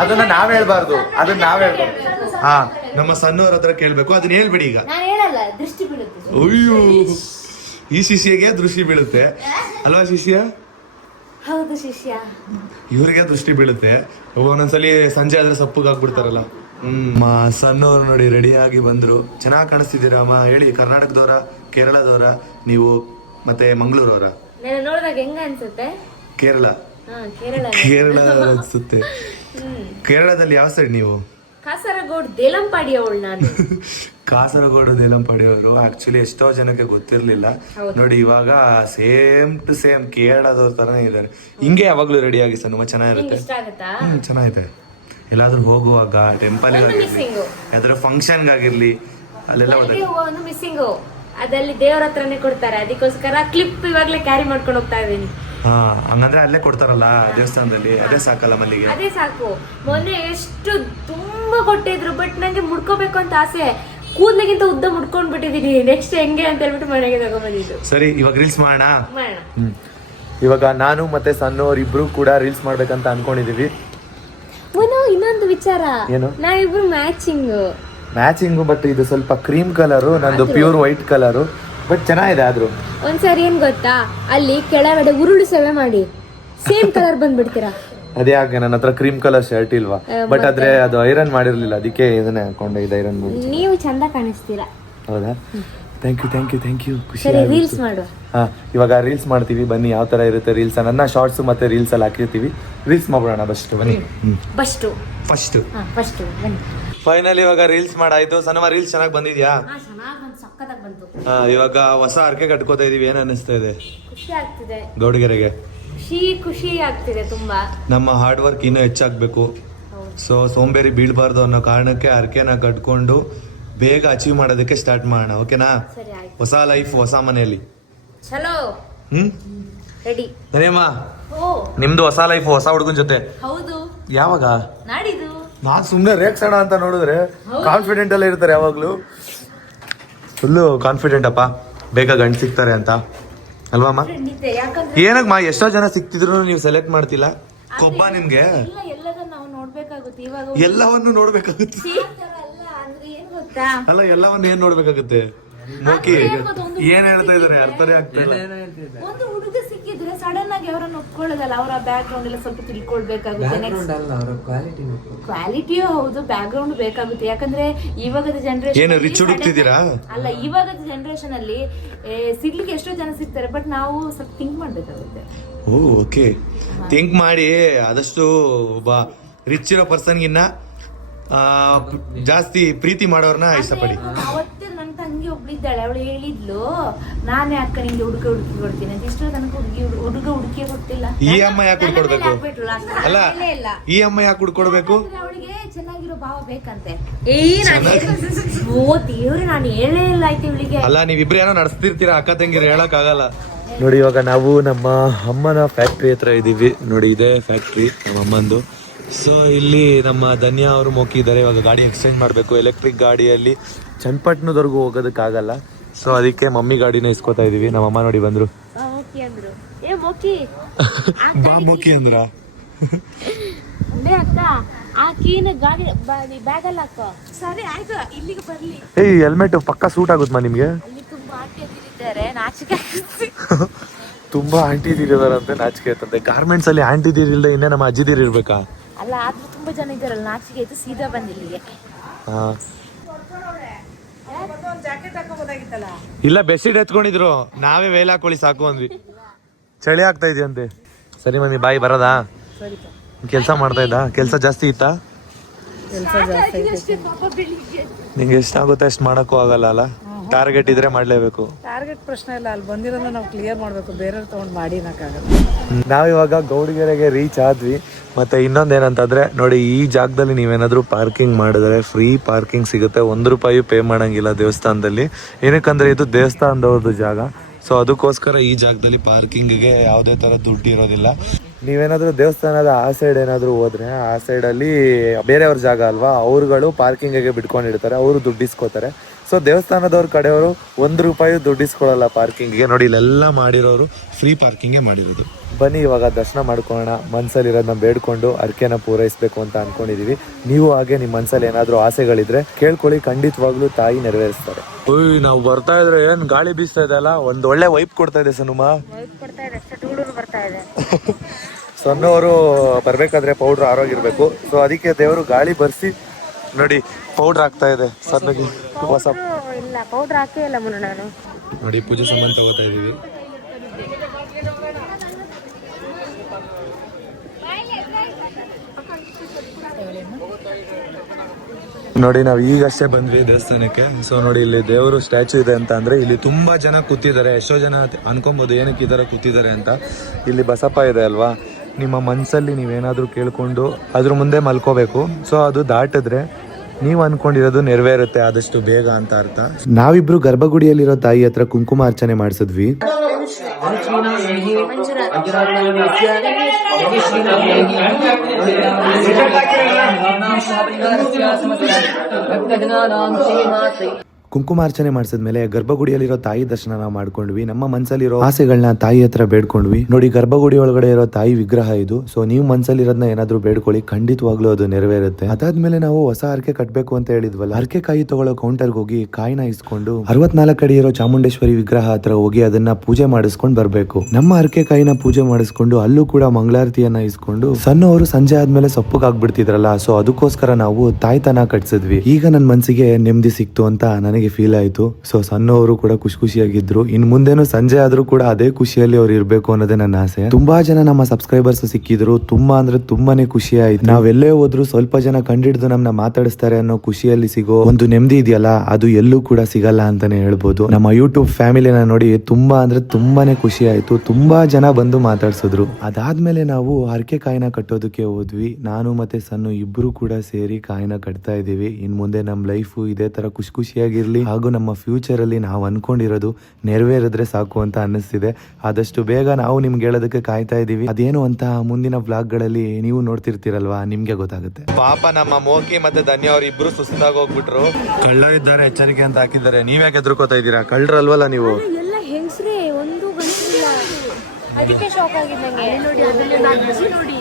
ಅದನ್ನ ನಾವ್ ಹೇಳ್ಬಾರ್ದು, ಅದನ್ನ ನಾವ್ ಹೇಳ್ಬಾರ್ದು. ಹಾ, ನಮ್ಮ ಸಣ್ಣವ್ರ ಹತ್ರ ಕೇಳ್ಬೇಕು, ಅದನ್ನ ಹೇಳ್ಬಿಡಿ ಈಗ. ಅಯ್ಯೋ, ಈ ಶಿಷ್ಯಗೆ ದೃಷ್ಟಿ ಬೀಳುತ್ತೆ ಅಲ್ವಾ ಶಿಷ್ಯ? ಹೌದು ಶಿಷ್ಯ, ಇವ್ರಿಗೆ ದೃಷ್ಟಿ ಬೀಳುತ್ತೆ. ಒಂದೊಂದ್ಸಲಿ ಸಂಜೆ ಆದ್ರೆ ಸಪ್ಪುಗಾಗ್ಬಿಡ್ತಾರಲ್ಲ. ಸಣ್ಣವ್ರು ನೋಡಿ ರೆಡಿ ಆಗಿ ಬಂದ್ರು. ಚೆನ್ನಾಗಿ ಕಾಣಿಸ್ತಿದ್ದೀರಾ ಅಮ್ಮ. ಹೇಳಿ, ಕರ್ನಾಟಕದವರ, ಕೇರಳದವರ ನೀವು, ಮತ್ತೆ ಮಂಗಳೂರವರ? ನೋಡಿದಾಗ ಹೆಂಗ ಅನ್ಸುತ್ತೆ? ಕೇರಳ ಅನ್ಸುತ್ತೆ. ಕೇರಳದಲ್ಲಿ ಯಾವ ಸೈಡ್ ನೀವು? ಕಾಸರಗೋಡು ದೇಲಂಪಾಡಿ ಅವಳು ನಾನು. ಕಾಸರಗೋಡು ದೇಲಂಪಾಡಿಯವರು. ಆಕ್ಚುಲಿ ಎಷ್ಟೋ ಜನಕ್ಕೆ ಗೊತ್ತಿರ್ಲಿಲ್ಲ ನೋಡಿ, ಇವಾಗ ಸೇಮ್ ಟು ಸೇಮ್ ಕೇರಳದವ್ರ ತರನೇ ಇದ್ದಾರೆ. ಹಿಂಗೆ ಯಾವಾಗ್ಲೂ ರೆಡಿ ಆಗಿ ಸರ್, ಚೆನ್ನಾಗಿರುತ್ತೆ. ಚೆನ್ನಾಗಿದೆ. ಎಲ್ಲಾದ್ರೂ ಹೋಗುವಾಗ ಟೆಂಪಲ್ ಯಾವ್ದಾದ್ರು ಫಂಕ್ಷನ್ ಆಗಿರ್ಲಿ, ಅಲ್ಲೆಲ್ಲ ಒಂದು ಮಿಸ್ಸಿಂಗ್, ಅದಲ್ಲಿ ದೇವರ ಹತ್ರನೇ ಕೊಡ್ತಾರೆ, ಅದಕ್ಕೋಸ್ಕರ ಕ್ಲಿಪ್ ಇವಾಗ್ಲೇ ಕ್ಯಾರಿ ಮಾಡ್ಕೊಂಡು ಹೋಗ್ತಾ ಇದೀನಿ. ಹಾ, ಹಂಗಂದ್ರೆ ಅಲ್ಲೇ ಕೊಡ್ತಾರಲ್ಲ ದೇವಸ್ಥಾನದಲ್ಲಿ, ಅದೇ ಸಾಕಲ್ಲ ಮಲ್ಲಿಗೆ? ಅದೇ ಸಾಕು. ಮೊನ್ನೆ ಎಷ್ಟು ತುಂಬಾ ಕೊಟ್ಟಿದ್ರು, ಬಟ್ ನಂಗೆ ಮುಡ್ಕೋಬೇಕು ಅಂತ ಆಸೆ. ಕೂದ್ಲಿಗಿಂತ ಉದ್ದ ಮುಡ್ಕೊಂಡ್ ಬಿಟ್ಟಿದೀನಿ. ನೆಕ್ಸ್ಟ್ ಹೆಂಗೆ ಅಂತ ಹೇಳ್ಬಿಟ್ಟು ಮನೆಗೆ ತಗೊಂಡ್ಬಂದಿದ್ದು. ಸರಿ, ಇವಾಗ ರೀಲ್ಸ್ ಮಾಡೋಣ. ಇವಾಗ ನಾನು ಮತ್ತೆ ಸಣ್ಣವ್ರು ಇಬ್ರು ಕೂಡ ರೀಲ್ಸ್ ಮಾಡ್ಬೇಕಂತ ಅನ್ಕೊಂಡಿದೀವಿ. ಇನ್ನೊಂದು ವಿಚಾರ, ಏನು? ನಾವಿಬ್ರು ಮ್ಯಾಚಿಂಗು, ಬಟ್ ಇದು ಸ್ವಲ್ಪ ಕ್ರೀಮ್ ಕಲರು, ನಂದು ಪ್ಯೂರ್ ವೈಟ್ ಕಲರು, ಬಟ್ ಚೆನ್ನಾಗಿದೆ. ಆದ್ರೂ ಒಂದ್ಸರಿ ಏನ್ ಗೊತ್ತಾ, ಅಲ್ಲಿ ಕೆಳಗಡೆ ಉರುಳು ಸೇವೆ ಮಾಡಿ ಸೇಮ್ ಕಲರ್ ಬಂದ್ಬಿಡ್ತೀರಾ. ಅದೇ ಹಾಗೆ ನನ್ನ ಹತ್ರ ಕ್ರೀಮ್ ಕಲರ್ ಶರ್ಟ್ ಇಲ್ವಾ, ಬಟ್ ಆದ್ರೆ ಅದು ಐರನ್ ಮಾಡಿರ್ಲಿಲ್ಲ, ಅದಕ್ಕೆ ಇದನ್ನೇ ಹಾಕೊಂಡೆ. ಇದು ಐರನ್ ಮಾಡಿ. ನೀವು ಚಂದ ಕಾಣಿಸ್ತೀರಾ. ಹೌದಾ? Thank you. ಖುಷಿ. ರೀಲ್ಸ್ ಮಾಡುವ. ಹಾ, ಇವಾಗ ರೀಲ್ಸ್ ಮಾಡ್ತೀವಿ ಬನ್ನಿ. ಯಾವ ತರ ಇರುತ್ತೆ ರೀಲ್ಸ್, ನನ್ನ ಶಾರ್ಟ್ಸ್ ಮತ್ತೆ ರೀಲ್ಸ್ ಅಲ್ಲಿ ಹಾಕಿರ್ತೀವಿ. ರೀಲ್ಸ್ ಮಾಡೋಣ ಫಸ್ಟ್ ಬನ್ನಿ. ಫಸ್ಟ್ ಬನ್ನಿ. ಫೈನಲ್ ಇವಾಗ ರೀಲ್ಸ್ ಮಾಡಾಯ್ತು. ಸಣ್ಣ ರೀಲ್ಸ್ ಚೆನ್ನಾಗಿ ಬಂದಿದ್ಯಾ? ಇವಾಗ ಹೊಸ ಅರ್ಕೆ ಕಟ್ಕೋತಾ ಇದೀವಿ. ಏನ್ ಅನಿಸ್ತಾ ಇದೆ? ಖುಷಿ ಆಗ್ತಿದೆ. ಗೌಡಗೆರೆಗೆ ಖುಷಿ ಆಗ್ತಿದೆ ತುಂಬಾ. ನಮ್ಮ ಹಾರ್ಡ್ ವರ್ಕ್ ಇನ್ನೂ ಹೆಚ್ಚಾಗ್ಬೇಕು. ಸೊ ಸೋಂಬೇರಿ ಬೀಳ್ಬಾರ್ದು ಅನ್ನೋ ಕಾರಣಕ್ಕೆ ಅರ್ಕೆನ ಕಟ್ಕೊಂಡು ಬೇಗ ಅಚೀವ್ ಮಾಡೋದಕ್ಕೆ ಸ್ಟಾರ್ಟ್ ಮಾಡೋಣ. ಓಕೆನಾ? ಹೊಸ ಲೈಫ್, ಹೊಸ ಮನೆಯಲ್ಲಿ. ಚಲೋ. ರೆಡಿ. ಸರಿಯಮ್ಮ, ನಿಮ್ದು ಹೊಸ ಲೈಫ್ ಹೊಸ ಹುಡುಗನ ಜೊತೆ. ಹೌದು. ಯಾವಾಗ? ನಾಡಿದ್ದು. ನಾನ್ ಸುಮ್ನೆ ರೇಗ್ಸೋಣ ಅಂತ ನೋಡಿದ್ರೆ ಕಾನ್ಫಿಡೆಂಟ್ ಎಲ್ಲ ಇರ್ತಾರೆ ಯಾವಾಗ್ಲೂ. ಫುಲ್ಲು ಕಾನ್ಫಿಡೆಂಟ್ ಅಪ್ಪ, ಬೇಗ ಗಂಡು ಸಿಗ್ತಾರೆ ಅಂತ ಅಲ್ವಮ್ಮ? ಏನಮ್ಮ, ಎಷ್ಟೋ ಜನ ಸಿಕ್ತಿದ್ರು ನೀವು ಸೆಲೆಕ್ಟ್ ಮಾಡ್ತಿಲ್ಲ. ಕೊಬ್ಬ ನಿಮ್ಗೆ? ಎಲ್ಲವನ್ನು ನೋಡ್ಬೇಕಾಗುತ್ತೆ. ಅಲ್ಲ, ಎಲ್ಲವನ್ನು ಏನ್ ನೋಡ್ಬೇಕಾಗುತ್ತೆ? ಮೋಕಿ ಏನ್ ಹೇಳ್ತಾ ಇದಾರೆ ಅರ್ಥನೇ ಆಗ್ತಾ ಇಲ್ಲ. ಒಂದು ಹುಡುಗ ಸಿಕ್ಕಿದ್ರೆ ಸಡನ್ ಆಗಿ ಅವರನ್ನು ಒಪ್ಕೊಳ್ಳೋದಲ್ಲ, ಅವರ ಬ್ಯಾಕ್ ಗ್ರೌಂಡ್ ಎಲ್ಲ ಸ್ವಲ್ಪ ತಿಳ್ಕೊಳ್ಬೇಕಾಗುತ್ತೆ. ಕ್ವಾಲಿಟಿಯೂ ಹೌದು, ಬ್ಯಾಕ್ ಗ್ರೌಂಡ್ ಬೇಕಾಗುತ್ತೆ. ಯಾಕಂದ್ರೆ ಇವಾಗದ ಜನರೇಷನ್ ರಿಚ್ ಹುಡುಕ್ತಿದ್ದೀರಾ? ಅಲ್ಲ, ಇವಾಗದ ಜನರೇಷನ್ ಅಲ್ಲಿ ಸಿಗ್ಲಿಕ್ಕೆ ಎಷ್ಟೋ ಜನ ಸಿಗ್ತಾರೆ, ಬಟ್ ನಾವು ಸ್ವಲ್ಪ ಥಿಂಕ್ ಮಾಡ್ಬೇಕಾಗುತ್ತೆ. ಓಕೆ, ಥಿಂಕ್ ಮಾಡಿ ಆದಷ್ಟು ಒಬ್ಬ ರಿಚ್ ಇರೋ ಪರ್ಸನ್ಗಿನ್ನ ಜಾಸ್ತಿ ಪ್ರೀತಿ ಮಾಡೋರ್ನ ಇಷ್ಟಪಡಿ. ಅವತ್ತೇ ನನ್ನ ತಂಗಿ ಒಬ್ಳಿದ್ದಾಳೆ, ಅವಳು ಹೇಳಿದ್ಲು, ನಾನೇ ಅಕ್ಕ ನಿಂಗೆ ಹುಡುಗ ಹುಡುಕಿ ಕೊಡ್ತೀನಿ ಅಂತ. ಇಷ್ಟೋ ತನಕ ಹುಡುಗ ಹುಡುಕಿ ಕೊಟ್ಟಿಲ್ಲ. ಈ ಅಮ್ಮ ಯಾಕೆ ಹುಡ್ಕೊಡ್ಬೇಕು? ಅಲ್ಲ, ಈ ಅಮ್ಮ ಯಾಕೆ ಹುಡ್ಕೊಡ್ಬೇಕು? ಅವಳಿಗೆ ಚೆನ್ನಾಗಿರೋ ಭಾವ ಬೇಕಂತೆ. ಓ ದೇವ್ರೆ, ನಾನು ಹೇಳೇ ಇಲ್ಲ ಆಯ್ತು ಇವಳಿಗೆ. ಅಲ್ಲ, ನೀವಿಬ್ರು ಏನೋ ನಡೆಸ್ತಿರ್ತೀರಾ ಅಕ್ಕ ತಂಗಿರು, ಹೇಳಕ್ ಆಗಲ್ಲ. ನೋಡಿ, ಇವಾಗ ನಾವು ನಮ್ಮ ಅಮ್ಮನ ಫ್ಯಾಕ್ಟ್ರಿ ಹತ್ರ ಇದೀವಿ. ನೋಡಿ, ಇದೇ ಫ್ಯಾಕ್ಟ್ರಿ ನಮ್ಮ ಅಮ್ಮಂದು. ಸೊ ಇಲ್ಲಿ ನಮ್ಮ ಧನ್ಯ ಅವರು ಮೋಕಿದ್ದಾರೆ. ಇವಾಗ ಗಾಡಿ ಎಕ್ಸ್ಚೇಂಜ್ ಮಾಡಬೇಕು. ಎಲೆಕ್ಟ್ರಿಕ್ ಗಾಡಿಯಲ್ಲಿ ಚನ್ನಪಟ್ಟಣದವರೆಗೂ ಹೋಗೋದಕ್ಕಾಗಲ್ಲ. ಸೊ ಅದಕ್ಕೆ ಮಮ್ಮಿ ಗಾಡಿನ ಇಸ್ಕೊತಾ ಇದೀವಿ. ನಮ್ಮ ಅಮ್ಮ ನೋಡಿ ಬಂದ್ರು. ಬಾ ಮೋಕಿ ಅಂದ್ರ ಅಕ್ಕ ಆ ಕೀನ ಗಾಡಿ ಬ್ಯಾಗ್ ಅಲ್ಲಿ ಹಾಕೋ. ಸರಿ ಆಯ್ತು, ಇಲ್ಲಿಗೆ ಬರ್ಲಿ. ಏಯ್, ಹೆಲ್ಮೆಟ್ ಪಕ್ಕ ಸೂಟ್ ಆಗುತ್ತಮ್ಮ ನಿಮ್ಗೆ? ಅಲ್ಲಿ ತುಂಬಾ ಆಂಟಿ ಇದ್ದಾರೆ, ನಾಚಿಕೆ ತುಂಬಾ ಆಂಟಿ ಇದಾರಂತೆ, ನಾಚಿಕೆ ಆಯ್ತಂತೆ. ಗಾರ್ಮೆಂಟ್ಸ್ ಅಲ್ಲಿ ಆಂಟಿ ಇಲ್ಲದೆ ಇನ್ನೇ ನಮ್ಮ ಅಜ್ಜಿದೀರ್ ಇರ್ಬೇಕಾ? ಅಲ್ಲ, ಆದ್ರೂ ತುಂಬಾ ಜನ ಇದ್ದಾರಲ್ಲ, ನಾಚಿಕೆ ಆಯ್ತು, ಸೀದಾ ಬಂದ್ ಇಲ್ಲಿಗೆ. ಇಲ್ಲ, ಬೆಡ್ಶೀಟ್ ಎತ್ಕೊಂಡಿದ್ರು, ನಾವೇ ವೇಲ್ ಹಾಕೊಳ್ಳಿ ಸಾಕು ಅಂದ್ವಿ. ಚಳಿ ಆಗ್ತಾ ಇದೆಯಂತೆ. ಸರಿ ಮಮ್ಮಿ, ಬಾಯಿ ಬರೋದಾ? ಕೆಲಸ ಮಾಡ್ತಾ ಇದ್ದ? ಕೆಲಸ ಜಾಸ್ತಿ ಇತ್ತಾ? ನಿಂಗೆ ಎಷ್ಟಾಗುತ್ತೆ ಅಷ್ಟು ಮಾಡಕ್ಕೂ ಆಗಲ್ಲ ಅಲ್ಲ. ಟಾರ್ಗೆಟ್ ಇದ್ರೆ ಮಾಡ್ಲೇಬೇಕು. ಟಾರ್ಗೆಟ್ ಪ್ರಶ್ನೆ ಇಲ್ಲ, ಅಲ್ಲಿ ಬಂದಿರೋದನ್ನ ನಾವು ಕ್ಲಿಯರ್ ಮಾಡಬೇಕು, ಬೇರೆಯವ್ರು ತೊಗೊಂಡು ಮಾಡಿನಕ್ಕಾಗಲ್ಲ. ನಾವಿವಾಗ ಗೌಡಿಗೆರೆಗೆ ರೀಚ್ ಆದ್ವಿ. ಮತ್ತೆ ಇನ್ನೊಂದೇನಂತಂದ್ರೆ ನೋಡಿ, ಈ ಜಾಗದಲ್ಲಿ ನೀವೇನಾದ್ರೂ ಪಾರ್ಕಿಂಗ್ ಮಾಡಿದ್ರೆ ಫ್ರೀ ಪಾರ್ಕಿಂಗ್ ಸಿಗುತ್ತೆ. 1 ರೂಪಾಯಿ ಪೇ ಮಾಡಂಗಿಲ್ಲ ದೇವಸ್ಥಾನದಲ್ಲಿ. ಏನಕ್ಕಂದ್ರೆ ಇದು ದೇವಸ್ಥಾನದವ್ರದ್ದು ಜಾಗ. ಸೊ ಅದಕ್ಕೋಸ್ಕರ ಈ ಜಾಗದಲ್ಲಿ ಪಾರ್ಕಿಂಗ್ಗೆ ಯಾವುದೇ ತರ ದುಡ್ಡು ಇರೋದಿಲ್ಲ. ನೀವೇನಾದ್ರೂ ದೇವಸ್ಥಾನದ ಆ ಸೈಡ್ ಏನಾದ್ರು ಹೋದ್ರೆ, ಆ ಸೈಡ್ ಅಲ್ಲಿ ಬೇರೆಯವ್ರ ಜಾಗ ಅಲ್ವಾ, ಅವ್ರುಗಳು ಪಾರ್ಕಿಂಗ್ಗೆ ಬಿಟ್ಕೊಂಡಿರ್ತಾರೆ, ಅವರು ದುಡ್ಡು ಇಸ್ಕೋತಾರೆ. ಸೊ ದೇವಸ್ಥಾನದವ್ರ ಕಡೆಯವರು 1 ರೂಪಾಯಿ ದುಡ್ಡು ಇಸ್ಕೊಳ್ಳಲ್ಲ ಪಾರ್ಕಿಂಗ್ಗೆ. ನೋಡಿ, ಇಲ್ಲೆಲ್ಲ ಮಾಡಿರೋರು ಫ್ರೀ ಪಾರ್ಕಿಂಗ್ಗೆ ಮಾಡಿರೋದು. ಬನ್ನಿ ಇವಾಗ ದರ್ಶನ ಮಾಡ್ಕೊಳ್ಳೋಣ. ಮನ್ಸಲ್ಲಿರೋದನ್ನ ಬೇಡ್ಕೊಂಡು ಅರ್ಕೆನ ಪೂರೈಸ್ಬೇಕು ಅಂತ ಅನ್ಕೊಂಡಿದೀವಿ. ನೀವು ಹಾಗೆ ನಿಮ್ಮ ಮನ್ಸಲ್ಲಿ ಏನಾದ್ರೂ ಆಸೆಗಳಿದ್ರೆ ಕೇಳ್ಕೊಳ್ಳಿ, ಖಂಡಿತವಾಗ್ಲೂ ತಾಯಿ ನೆರವೇರಿಸ್ತಾರೆ. ಓಯ್, ನಾವು ಬರ್ತಾ ಇದ್ರೆ ಏನ್ ಗಾಳಿ ಬೀಸ್ತಾ ಇದೆ ಅಲ್ಲ, ಒಂದ್ ಒಳ್ಳೆ ವೈಪ್ ಕೊಡ್ತಾ ಇದೆ ಸನುಮ. ಸಣ್ಣವರು ಬರ್ಬೇಕಾದ್ರೆ ಪೌಡ್ರ್ ಆರೋಗಿರ್ಬೇಕು. ಸೊ ಅದಕ್ಕೆ ದೇವರು ಗಾಳಿ ಬರ್ಸಿ ನೋಡಿ ಪೌಡ್ರ್ ಹಾಕ್ತಾ ಇದೆ ಸಣ್ಣಗೆ. ಹೊಸ ಇಲ್ಲ, ಪೌಡರ್ ಹಾಕೇ ಇಲ್ಲ ಮುನ್ನ ನಾನು. ನೋಡಿ, ಪೂಜೆ ಸಾಮಾನು ತಗೋತಾ ಇದೀವಿ. ನೋಡಿ, ನಾವು ಈಗಷ್ಟೇ ಬಂದ್ವಿ ದೇವಸ್ಥಾನಕ್ಕೆ. ಸೊ ನೋಡಿ, ಇಲ್ಲಿ ದೇವರು ಸ್ಟ್ಯಾಚು ಇದೆ ಅಂತ ಅಂದ್ರೆ ಇಲ್ಲಿ ತುಂಬಾ ಜನ ಕೂತಿದ್ದಾರೆ. ಎಷ್ಟೋ ಜನ ಅನ್ಕೊಬಹುದು ಏನಕ್ಕೆ ಈ ತರ ಕೂತಿದ್ದಾರೆ ಅಂತ. ಇಲ್ಲಿ ಬಸಪ್ಪ ಇದೆ ಅಲ್ವಾ, ನಿಮ್ಮ ಮನ್ಸಲ್ಲಿ ನೀವೇನಾದ್ರೂ ಕೇಳ್ಕೊಂಡು ಅದ್ರ ಮುಂದೆ ಮಲ್ಕೋಬೇಕು. ಸೊ ಅದು ದಾಟಿದ್ರೆ ನೀವು ಅನ್ಕೊಂಡಿರೋದು ನೆರವೇರುತ್ತೆ ಆದಷ್ಟು ಬೇಗ ಅಂತ ಅರ್ಥ. ನಾವಿಬ್ರು ಗರ್ಭಗುಡಿಯಲ್ಲಿರೋ ತಾಯಿ ಹತ್ರ ಕುಂಕುಮ ಅರ್ಚನೆ ಮಾಡಿಸಿದ್ವಿ. ಕುಂಕುಮಾರ್ಚನೆ ಮಾಡಿಸಿದ್ಮೇಲೆ ಗರ್ಭಗುಡಿಯಲ್ಲಿರೋ ತಾಯಿ ದರ್ಶನ ಮಾಡ್ಕೊಂಡ್ವಿ. ನಮ್ಮ ಮನ್ಸಲ್ಲಿರೋ ಆಸೆಗಳನ್ನ ತಾಯಿ ಹತ್ರ ಬೇಡ್ಕೊಂಡ್ವಿ. ನೋಡಿ, ಗರ್ಭಗುಡಿ ಒಳಗಡೆ ಇರೋ ತಾಯಿ ವಿಗ್ರಹ ಇದು. ಸೊ ನೀವು ಮನ್ಸಲ್ಲಿರೋದನ್ನ ಏನಾದ್ರೂ ಬೇಡ್ಕೊಳ್ಳಿ, ಖಂಡಿತವಾಗ್ಲೂ ಅದು ನೆರವೇರುತ್ತೆ. ಅದಾದ್ಮೇಲೆ ನಾವು ಹೊಸ ಹರಕೆ ಕಟ್ಬೇಕು ಅಂತ ಹೇಳಿದ್ವಲ್ಲ, ಹರಕೆ ಕಾಯಿ ತಗೊಳ್ಳೋ ಕೌಂಟರ್ಗೆ ಹೋಗಿ ಕಾಯಿನ ಇಸ್ಕೊಂಡು 64 ಅಡಿ ಇರೋ ಚಾಮುಂಡೇಶ್ವರಿ ವಿಗ್ರಹ ಹತ್ರ ಹೋಗಿ ಅದನ್ನ ಪೂಜೆ ಮಾಡಿಸ್ಕೊಂಡ್ ಬರ್ಬೇಕು. ನಮ್ಮ ಹರಕೆ ಕಾಯಿನ ಪೂಜೆ ಮಾಡಿಸ್ಕೊಂಡು ಅಲ್ಲೂ ಕೂಡ ಮಂಗಳಾರತಿಯನ್ನ ಇಸ್ಕೊಂಡು ಸಣ್ಣವರು ಸಂಜೆ ಆದ್ಮೇಲೆ ಸೊಪ್ಪುಗೆ ಆಗ್ಬಿಡ್ತಿದ್ರಲ್ಲ, ಸೊ ಅದಕ್ಕೋಸ್ಕರ ನಾವು ತಾಯ್ತನ ಕಟ್ಸಿದ್ವಿ. ಈಗ ನನ್ನ ಮನ್ಸಿಗೆ ನೆಮ್ಮದಿ ಸಿಕ್ತು ಅಂತ ನನಗೆ ಫೀಲ್ ಆಯ್ತು. ಸೊ ಸಣ್ಣವರು ಕೂಡ ಖುಷಿಯಾಗಿದ್ರು. ಇನ್ ಮುಂದೇನು ಸಂಜೆ ಆದ್ರೂ ಕೂಡ ಅದೇ ಖುಷಿಯಲ್ಲಿ ಅವ್ರು ಇರ್ಬೇಕು ಅನ್ನೋದೇ ನನ್ನ ಆಸೆ. ತುಂಬಾ ಜನ ನಮ್ಮ ಸಬ್ಸ್ಕ್ರೈಬರ್ಸ್ ಸಿಕ್ಕಿದ್ರು. ತುಂಬಾ ಅಂದ್ರೆ ತುಂಬಾನೇ ಖುಷಿ ಆಯ್ತು. ನಾವೆಲ್ಲೇ ಹೋದ್ರು ಸ್ವಲ್ಪ ಜನ ಕಂಡಿಡ್ದು ನಮ್ಮನ್ನ ಮಾತಾಡಿಸ್ತಾರೆ ಅನ್ನೋ ಖುಷಿಯಲ್ಲಿ ಸಿಗೋ ಒಂದು ನೆಮ್ಮದಿ ಇದೆಯಲ್ಲ, ಅದು ಎಲ್ಲೂ ಕೂಡ ಸಿಗಲ್ಲ ಅಂತಾನೆ ಹೇಳ್ಬೋದು. ನಮ್ಮ ಯೂಟ್ಯೂಬ್ ಫ್ಯಾಮಿಲಿನ ನೋಡಿ ತುಂಬಾ ಅಂದ್ರೆ ತುಂಬಾನೇ ಖುಷಿ ಆಯ್ತು. ತುಂಬಾ ಜನ ಬಂದು ಮಾತಾಡ್ಸಿದ್ರು. ಅದಾದ್ಮೇಲೆ ನಾವು ಹರಕೆ ಕಾಯಿನ ಕಟ್ಟೋದಕ್ಕೆ ಹೋದ್ವಿ. ನಾನು ಮತ್ತೆ ಸಣ್ಣ ಇಬ್ರು ಕೂಡ ಸೇರಿ ಕಾಯಿನ ಕಟ್ತಾ ಇದೀವಿ. ಇನ್ ಮುಂದೆ ನಮ್ ಲೈಫ್ ಇದೇ ತರ ಖುಷಿಯಾಗಿರ್ಲಿ, ಹಾಗೂ ನಮ್ಮ ಫ್ಯೂಚರ್ ಅಲ್ಲಿ ನಾವು ಅನ್ಕೊಂಡಿರೋದು ನೆರವೇರಿದ್ರೆ ಸಾಕು ಅಂತ ಅನ್ನಿಸ್ತಿದೆ. ಆದಷ್ಟು ಬೇಗ ನಾವು ನಿಮ್ಗೆ ಹೇಳೋದಕ್ಕೆ ಕಾಯ್ತಾ ಇದೀವಿ. ಅದೇನು ಅಂತ ಮುಂದಿನ ವ್ಲಾಗ್ ಗಳಲ್ಲಿ ನೀವು ನೋಡ್ತಿರ್ತೀರಲ್ವಾ, ನಿಮ್ಗೆ ಗೊತ್ತಾಗುತ್ತೆ. ಪಾಪ ನಮ್ಮ ಮೋಕಿ ಮತ್ತೆ ಧನ್ಯ ಅವ್ರು ಇಬ್ರು ಸುಸ್ತಾಗಿ ಹೋಗ್ಬಿಟ್ರು. ಕಳ್ಳರಿದ್ದಾರೆ ಎಚ್ಚರಿಕೆ ಅಂತ ಹಾಕಿದ್ದಾರೆ. ನೀವ್ಯಾಕೆ ಹೆದರ್ಕೋತಾ ಇದ್ದೀರಾ? ಕಳ್ಳರಲ್ವಲ್ಲ ನೀವು? ಎಲ್ಲ ಹೆಂಗಸ್ರೆ, ಒಂದು ಗಂಟಲಿಲ್ಲ. ಅದಕ್ಕೆ ಶಾಕ್ ಆಗಿದ್ದಂಗೆ. ನೋಡಿ, ನೋಡಿ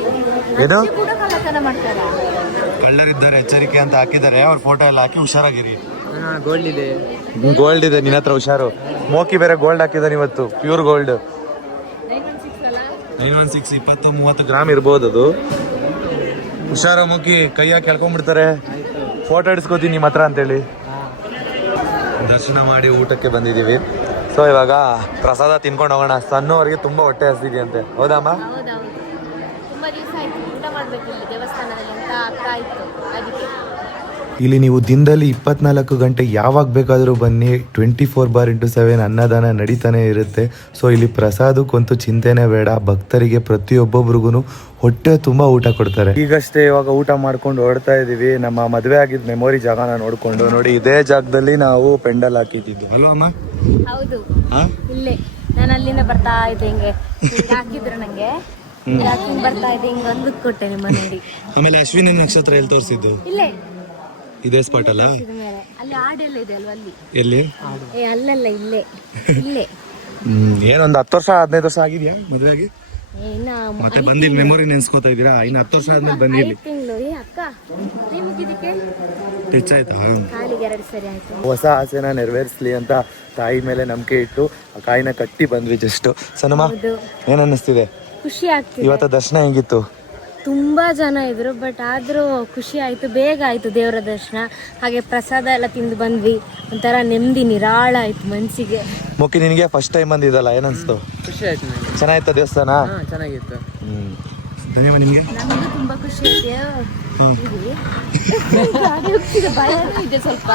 ಏನು ಕೂಡ ಕಳ್ಳತನ ಮಾಡ್ತಾರೆ. ಕಳ್ಳರಿದ್ದಾರೆ ಎಚ್ಚರಿಕೆ ಅಂತ ಹಾಕಿದ್ದಾರೆ. ಅವ್ರ ಫೋಟೋ ಎಲ್ಲ ಹಾಕಿ ಹುಷಾರಾಗಿರಿ. ಗೋಲ್ಡ್ ಇದೆ, ಗೋಲ್ಡ್ ಇದೆ ನಿನ್ನ ಹತ್ರ, ಹುಷಾರು. ಮೋಕಿ ಬೇರೆ ಗೋಲ್ಡ್ ಹಾಕಿದ್ದಾನೆ ಇವತ್ತು, ಪ್ಯೂರ್ ಗೋಲ್ಡ್. 916 20-30 ಗ್ರಾಮ್ ಇರ್ಬೋದು ಅದು. ಹುಷಾರು ಮೋಕಿ, ಕೈಯಾಗಿ ಕೆಳ್ಕೊಂಡ್ಬಿಡ್ತಾರೆ. ಫೋಟೋ ಹಿಡಿಸ್ಕೋತೀನಿ ನಿಮ್ಮ ಹತ್ರ ಅಂತೇಳಿ. ದರ್ಶನ ಮಾಡಿ ಊಟಕ್ಕೆ ಬಂದಿದ್ದೀವಿ. ಸೊ ಇವಾಗ ಪ್ರಸಾದ ತಿನ್ಕೊಂಡು ಹೋಗೋಣ. ಸಣ್ಣವರಿಗೆ ತುಂಬಾ ಹೊಟ್ಟೆ ಹಸಿದೆಯಂತೆ, ಹೌದಮ್ಮ? ತುಂಬಾ ದಿವಸ ಆಯ್ತು ಊಟ ಮಾಡ್ಬೇಕು ಇಲ್ಲಿ ದೇವಸ್ಥಾನದಲ್ಲಿ ಅಂತ ಆಗ್ತಾ ಇತ್ತು. ಅದಕ್ಕೆ ಇಲ್ಲಿ ನೀವು ದಿನದಲ್ಲಿ 24 ಗಂಟೆ ಯಾವಾಗ ಬೇಕಾದರೂ ಬನ್ನಿ, 24/7 ಅನ್ನದಾನ ನಡೀತಾನೆ ಇರುತ್ತೆ. ಸೊ ಇಲ್ಲಿ ಪ್ರಸಾದಕ್ಕಂತೂ ಚಿಂತೆನೇ ಬೇಡ. ಭಕ್ತರಿಗೆ ಪ್ರತಿಯೊಬ್ಬೊಬ್ರಿಗೂ ಹೊಟ್ಟೆ ತುಂಬ ಊಟ ಕೊಡ್ತಾರೆ. ಈಗಷ್ಟೇ ಇವಾಗ ಊಟ ಮಾಡ್ಕೊಂಡು ಹೊರಡ್ತಾ ಇದೀವಿ. ನಮ್ಮ ಮದುವೆ ಆಗಿದ್ದ ಮೆಮೊರಿ ಜಾಗನ ನೋಡ್ಕೊಂಡು. ನೋಡಿ, ಇದೇ ಜಾಗದಲ್ಲಿ ನಾವು ಪೆಂಡಲ್ ಹಾಕಿದ್ವಿ ಅಲ್ವಾ ಅಮ್ಮ? ಹೌದು, ಇಲ್ಲೇ ನಾನು ಅಲ್ಲಿಂದ ಬರ್ತಾ ಇದ್ದೆ, ಹಿಂಗೆ ಹಾಕಿದ್ರು ನಂಗೆ ಹಾಕಿಂಗ್ ಬರ್ತಾ ಇದ್ದೆ, ಹಿಂಗೆ ಒಂದು ಕೊಟ್ಟೆ ನಿಮ್ಮ ನೋಡಿ. ಆಮೇಲೆ ಅಶ್ವಿನಿ ನಕ್ಷತ್ರ ಎಲ್ಲಿ ತೋರಿಸಿದ್ದು? ಇಲ್ಲೇ ಇದೇ ಸ್ಪಾಟ್ ಅಲ್ಲ? ಮೇಲೆ ಅಲ್ಲಿ ಹಾಡೆಲ್ಲ ಇದೆ ಅಲ್ವಾ ಅಲ್ಲಿ? ಎಲ್ಲಿ? ಅಲ್ಲಲ್ಲ, ಇಲ್ಲೇ ಇಲ್ಲೇ. ಏನೊಂದು 10 ವರ್ಷ 15 ವರ್ಷ ಆಗಿದ್ಯಾ ಮದುವೆ ಆಗಿ? ಮತ್ತೆ ಬಂದಿಲ್ಲ, ಮೆಮೊರಿ ನೆನ್ಸ್ಕೋತಾ ಇದೀರಾ? ಇನ್ನು 10 ವರ್ಷ ಆದ್ಮೇಲೆ ಬಂದಿಲ್ಲ. ತಿಂಗಳು ಅಕ್ಕ ನಿಮ್ಗಿದಕ್ಕೆ ಟಚ್ ಆಯ್ತಾ? ಕಾಲಿಗೆ 2 ಸರಿ ಆಯ್ತು. ಹೊಸ ಆಸೆನ ನೆರವೇರಿಸ್ಲಿ ಅಂತ ತಾಯಿ ಮೇಲೆ ನಂಬಿಕೆ ಇಟ್ಟು ಆ ಕಾಯಿನ ಕಟ್ಟಿ ಬಂದ್ವಿ ಜಸ್ಟ್. ಸನಮ್ಮ, ಏನ್ ಅನ್ನಿಸ್ತಿದೆ? ಖುಷಿ ಆಗ್ತಿದೆ. ಇವತ್ತ ದರ್ಶನ ಹೆಂಗಿತ್ತು? ತುಂಬಾ ಜನ ಇದ್ರು, ಬಟ್ ಆದ್ರೂ ಖುಷಿ ಆಯ್ತು, ಬೇಗ ಆಯ್ತು ದೇವರ ದರ್ಶನ. ಹಾಗೆ ಪ್ರಸಾದ ಎಲ್ಲ ತಿಂದು ಬಂದ್ವಿ, ಒಂಥರ ನೆಮ್ಮದಿ ನಿರಾಳ ಆಯ್ತು ಮನ್ಸಿಗೆ. ಮೊಕ್ಕಿ, ನಿನಗೆ ಫಸ್ಟ್ ಟೈಮ್ ಬಂದಿದ್ದಲ್ಲ, ಏನನ್ಸ್ತು? ಖುಷಿ ಆಯ್ತು ನನಗೆ. ಚೆನ್ನಾಗಿತ್ತ ದೇವಸ್ಥಾನ? ಚೆನ್ನಾಗಿತ್ತು. ಧನ್ಯವಾದ. ನಿಮ್ಗೆ? ನಮಗೂ ತುಂಬಾ ಖುಷಿ ಆಯ್ತು. ಗಾಡಿ ಹೋಗ್ತಿದೆ, ಭಯನೂ ಇದೆ ಸ್ವಲ್ಪ.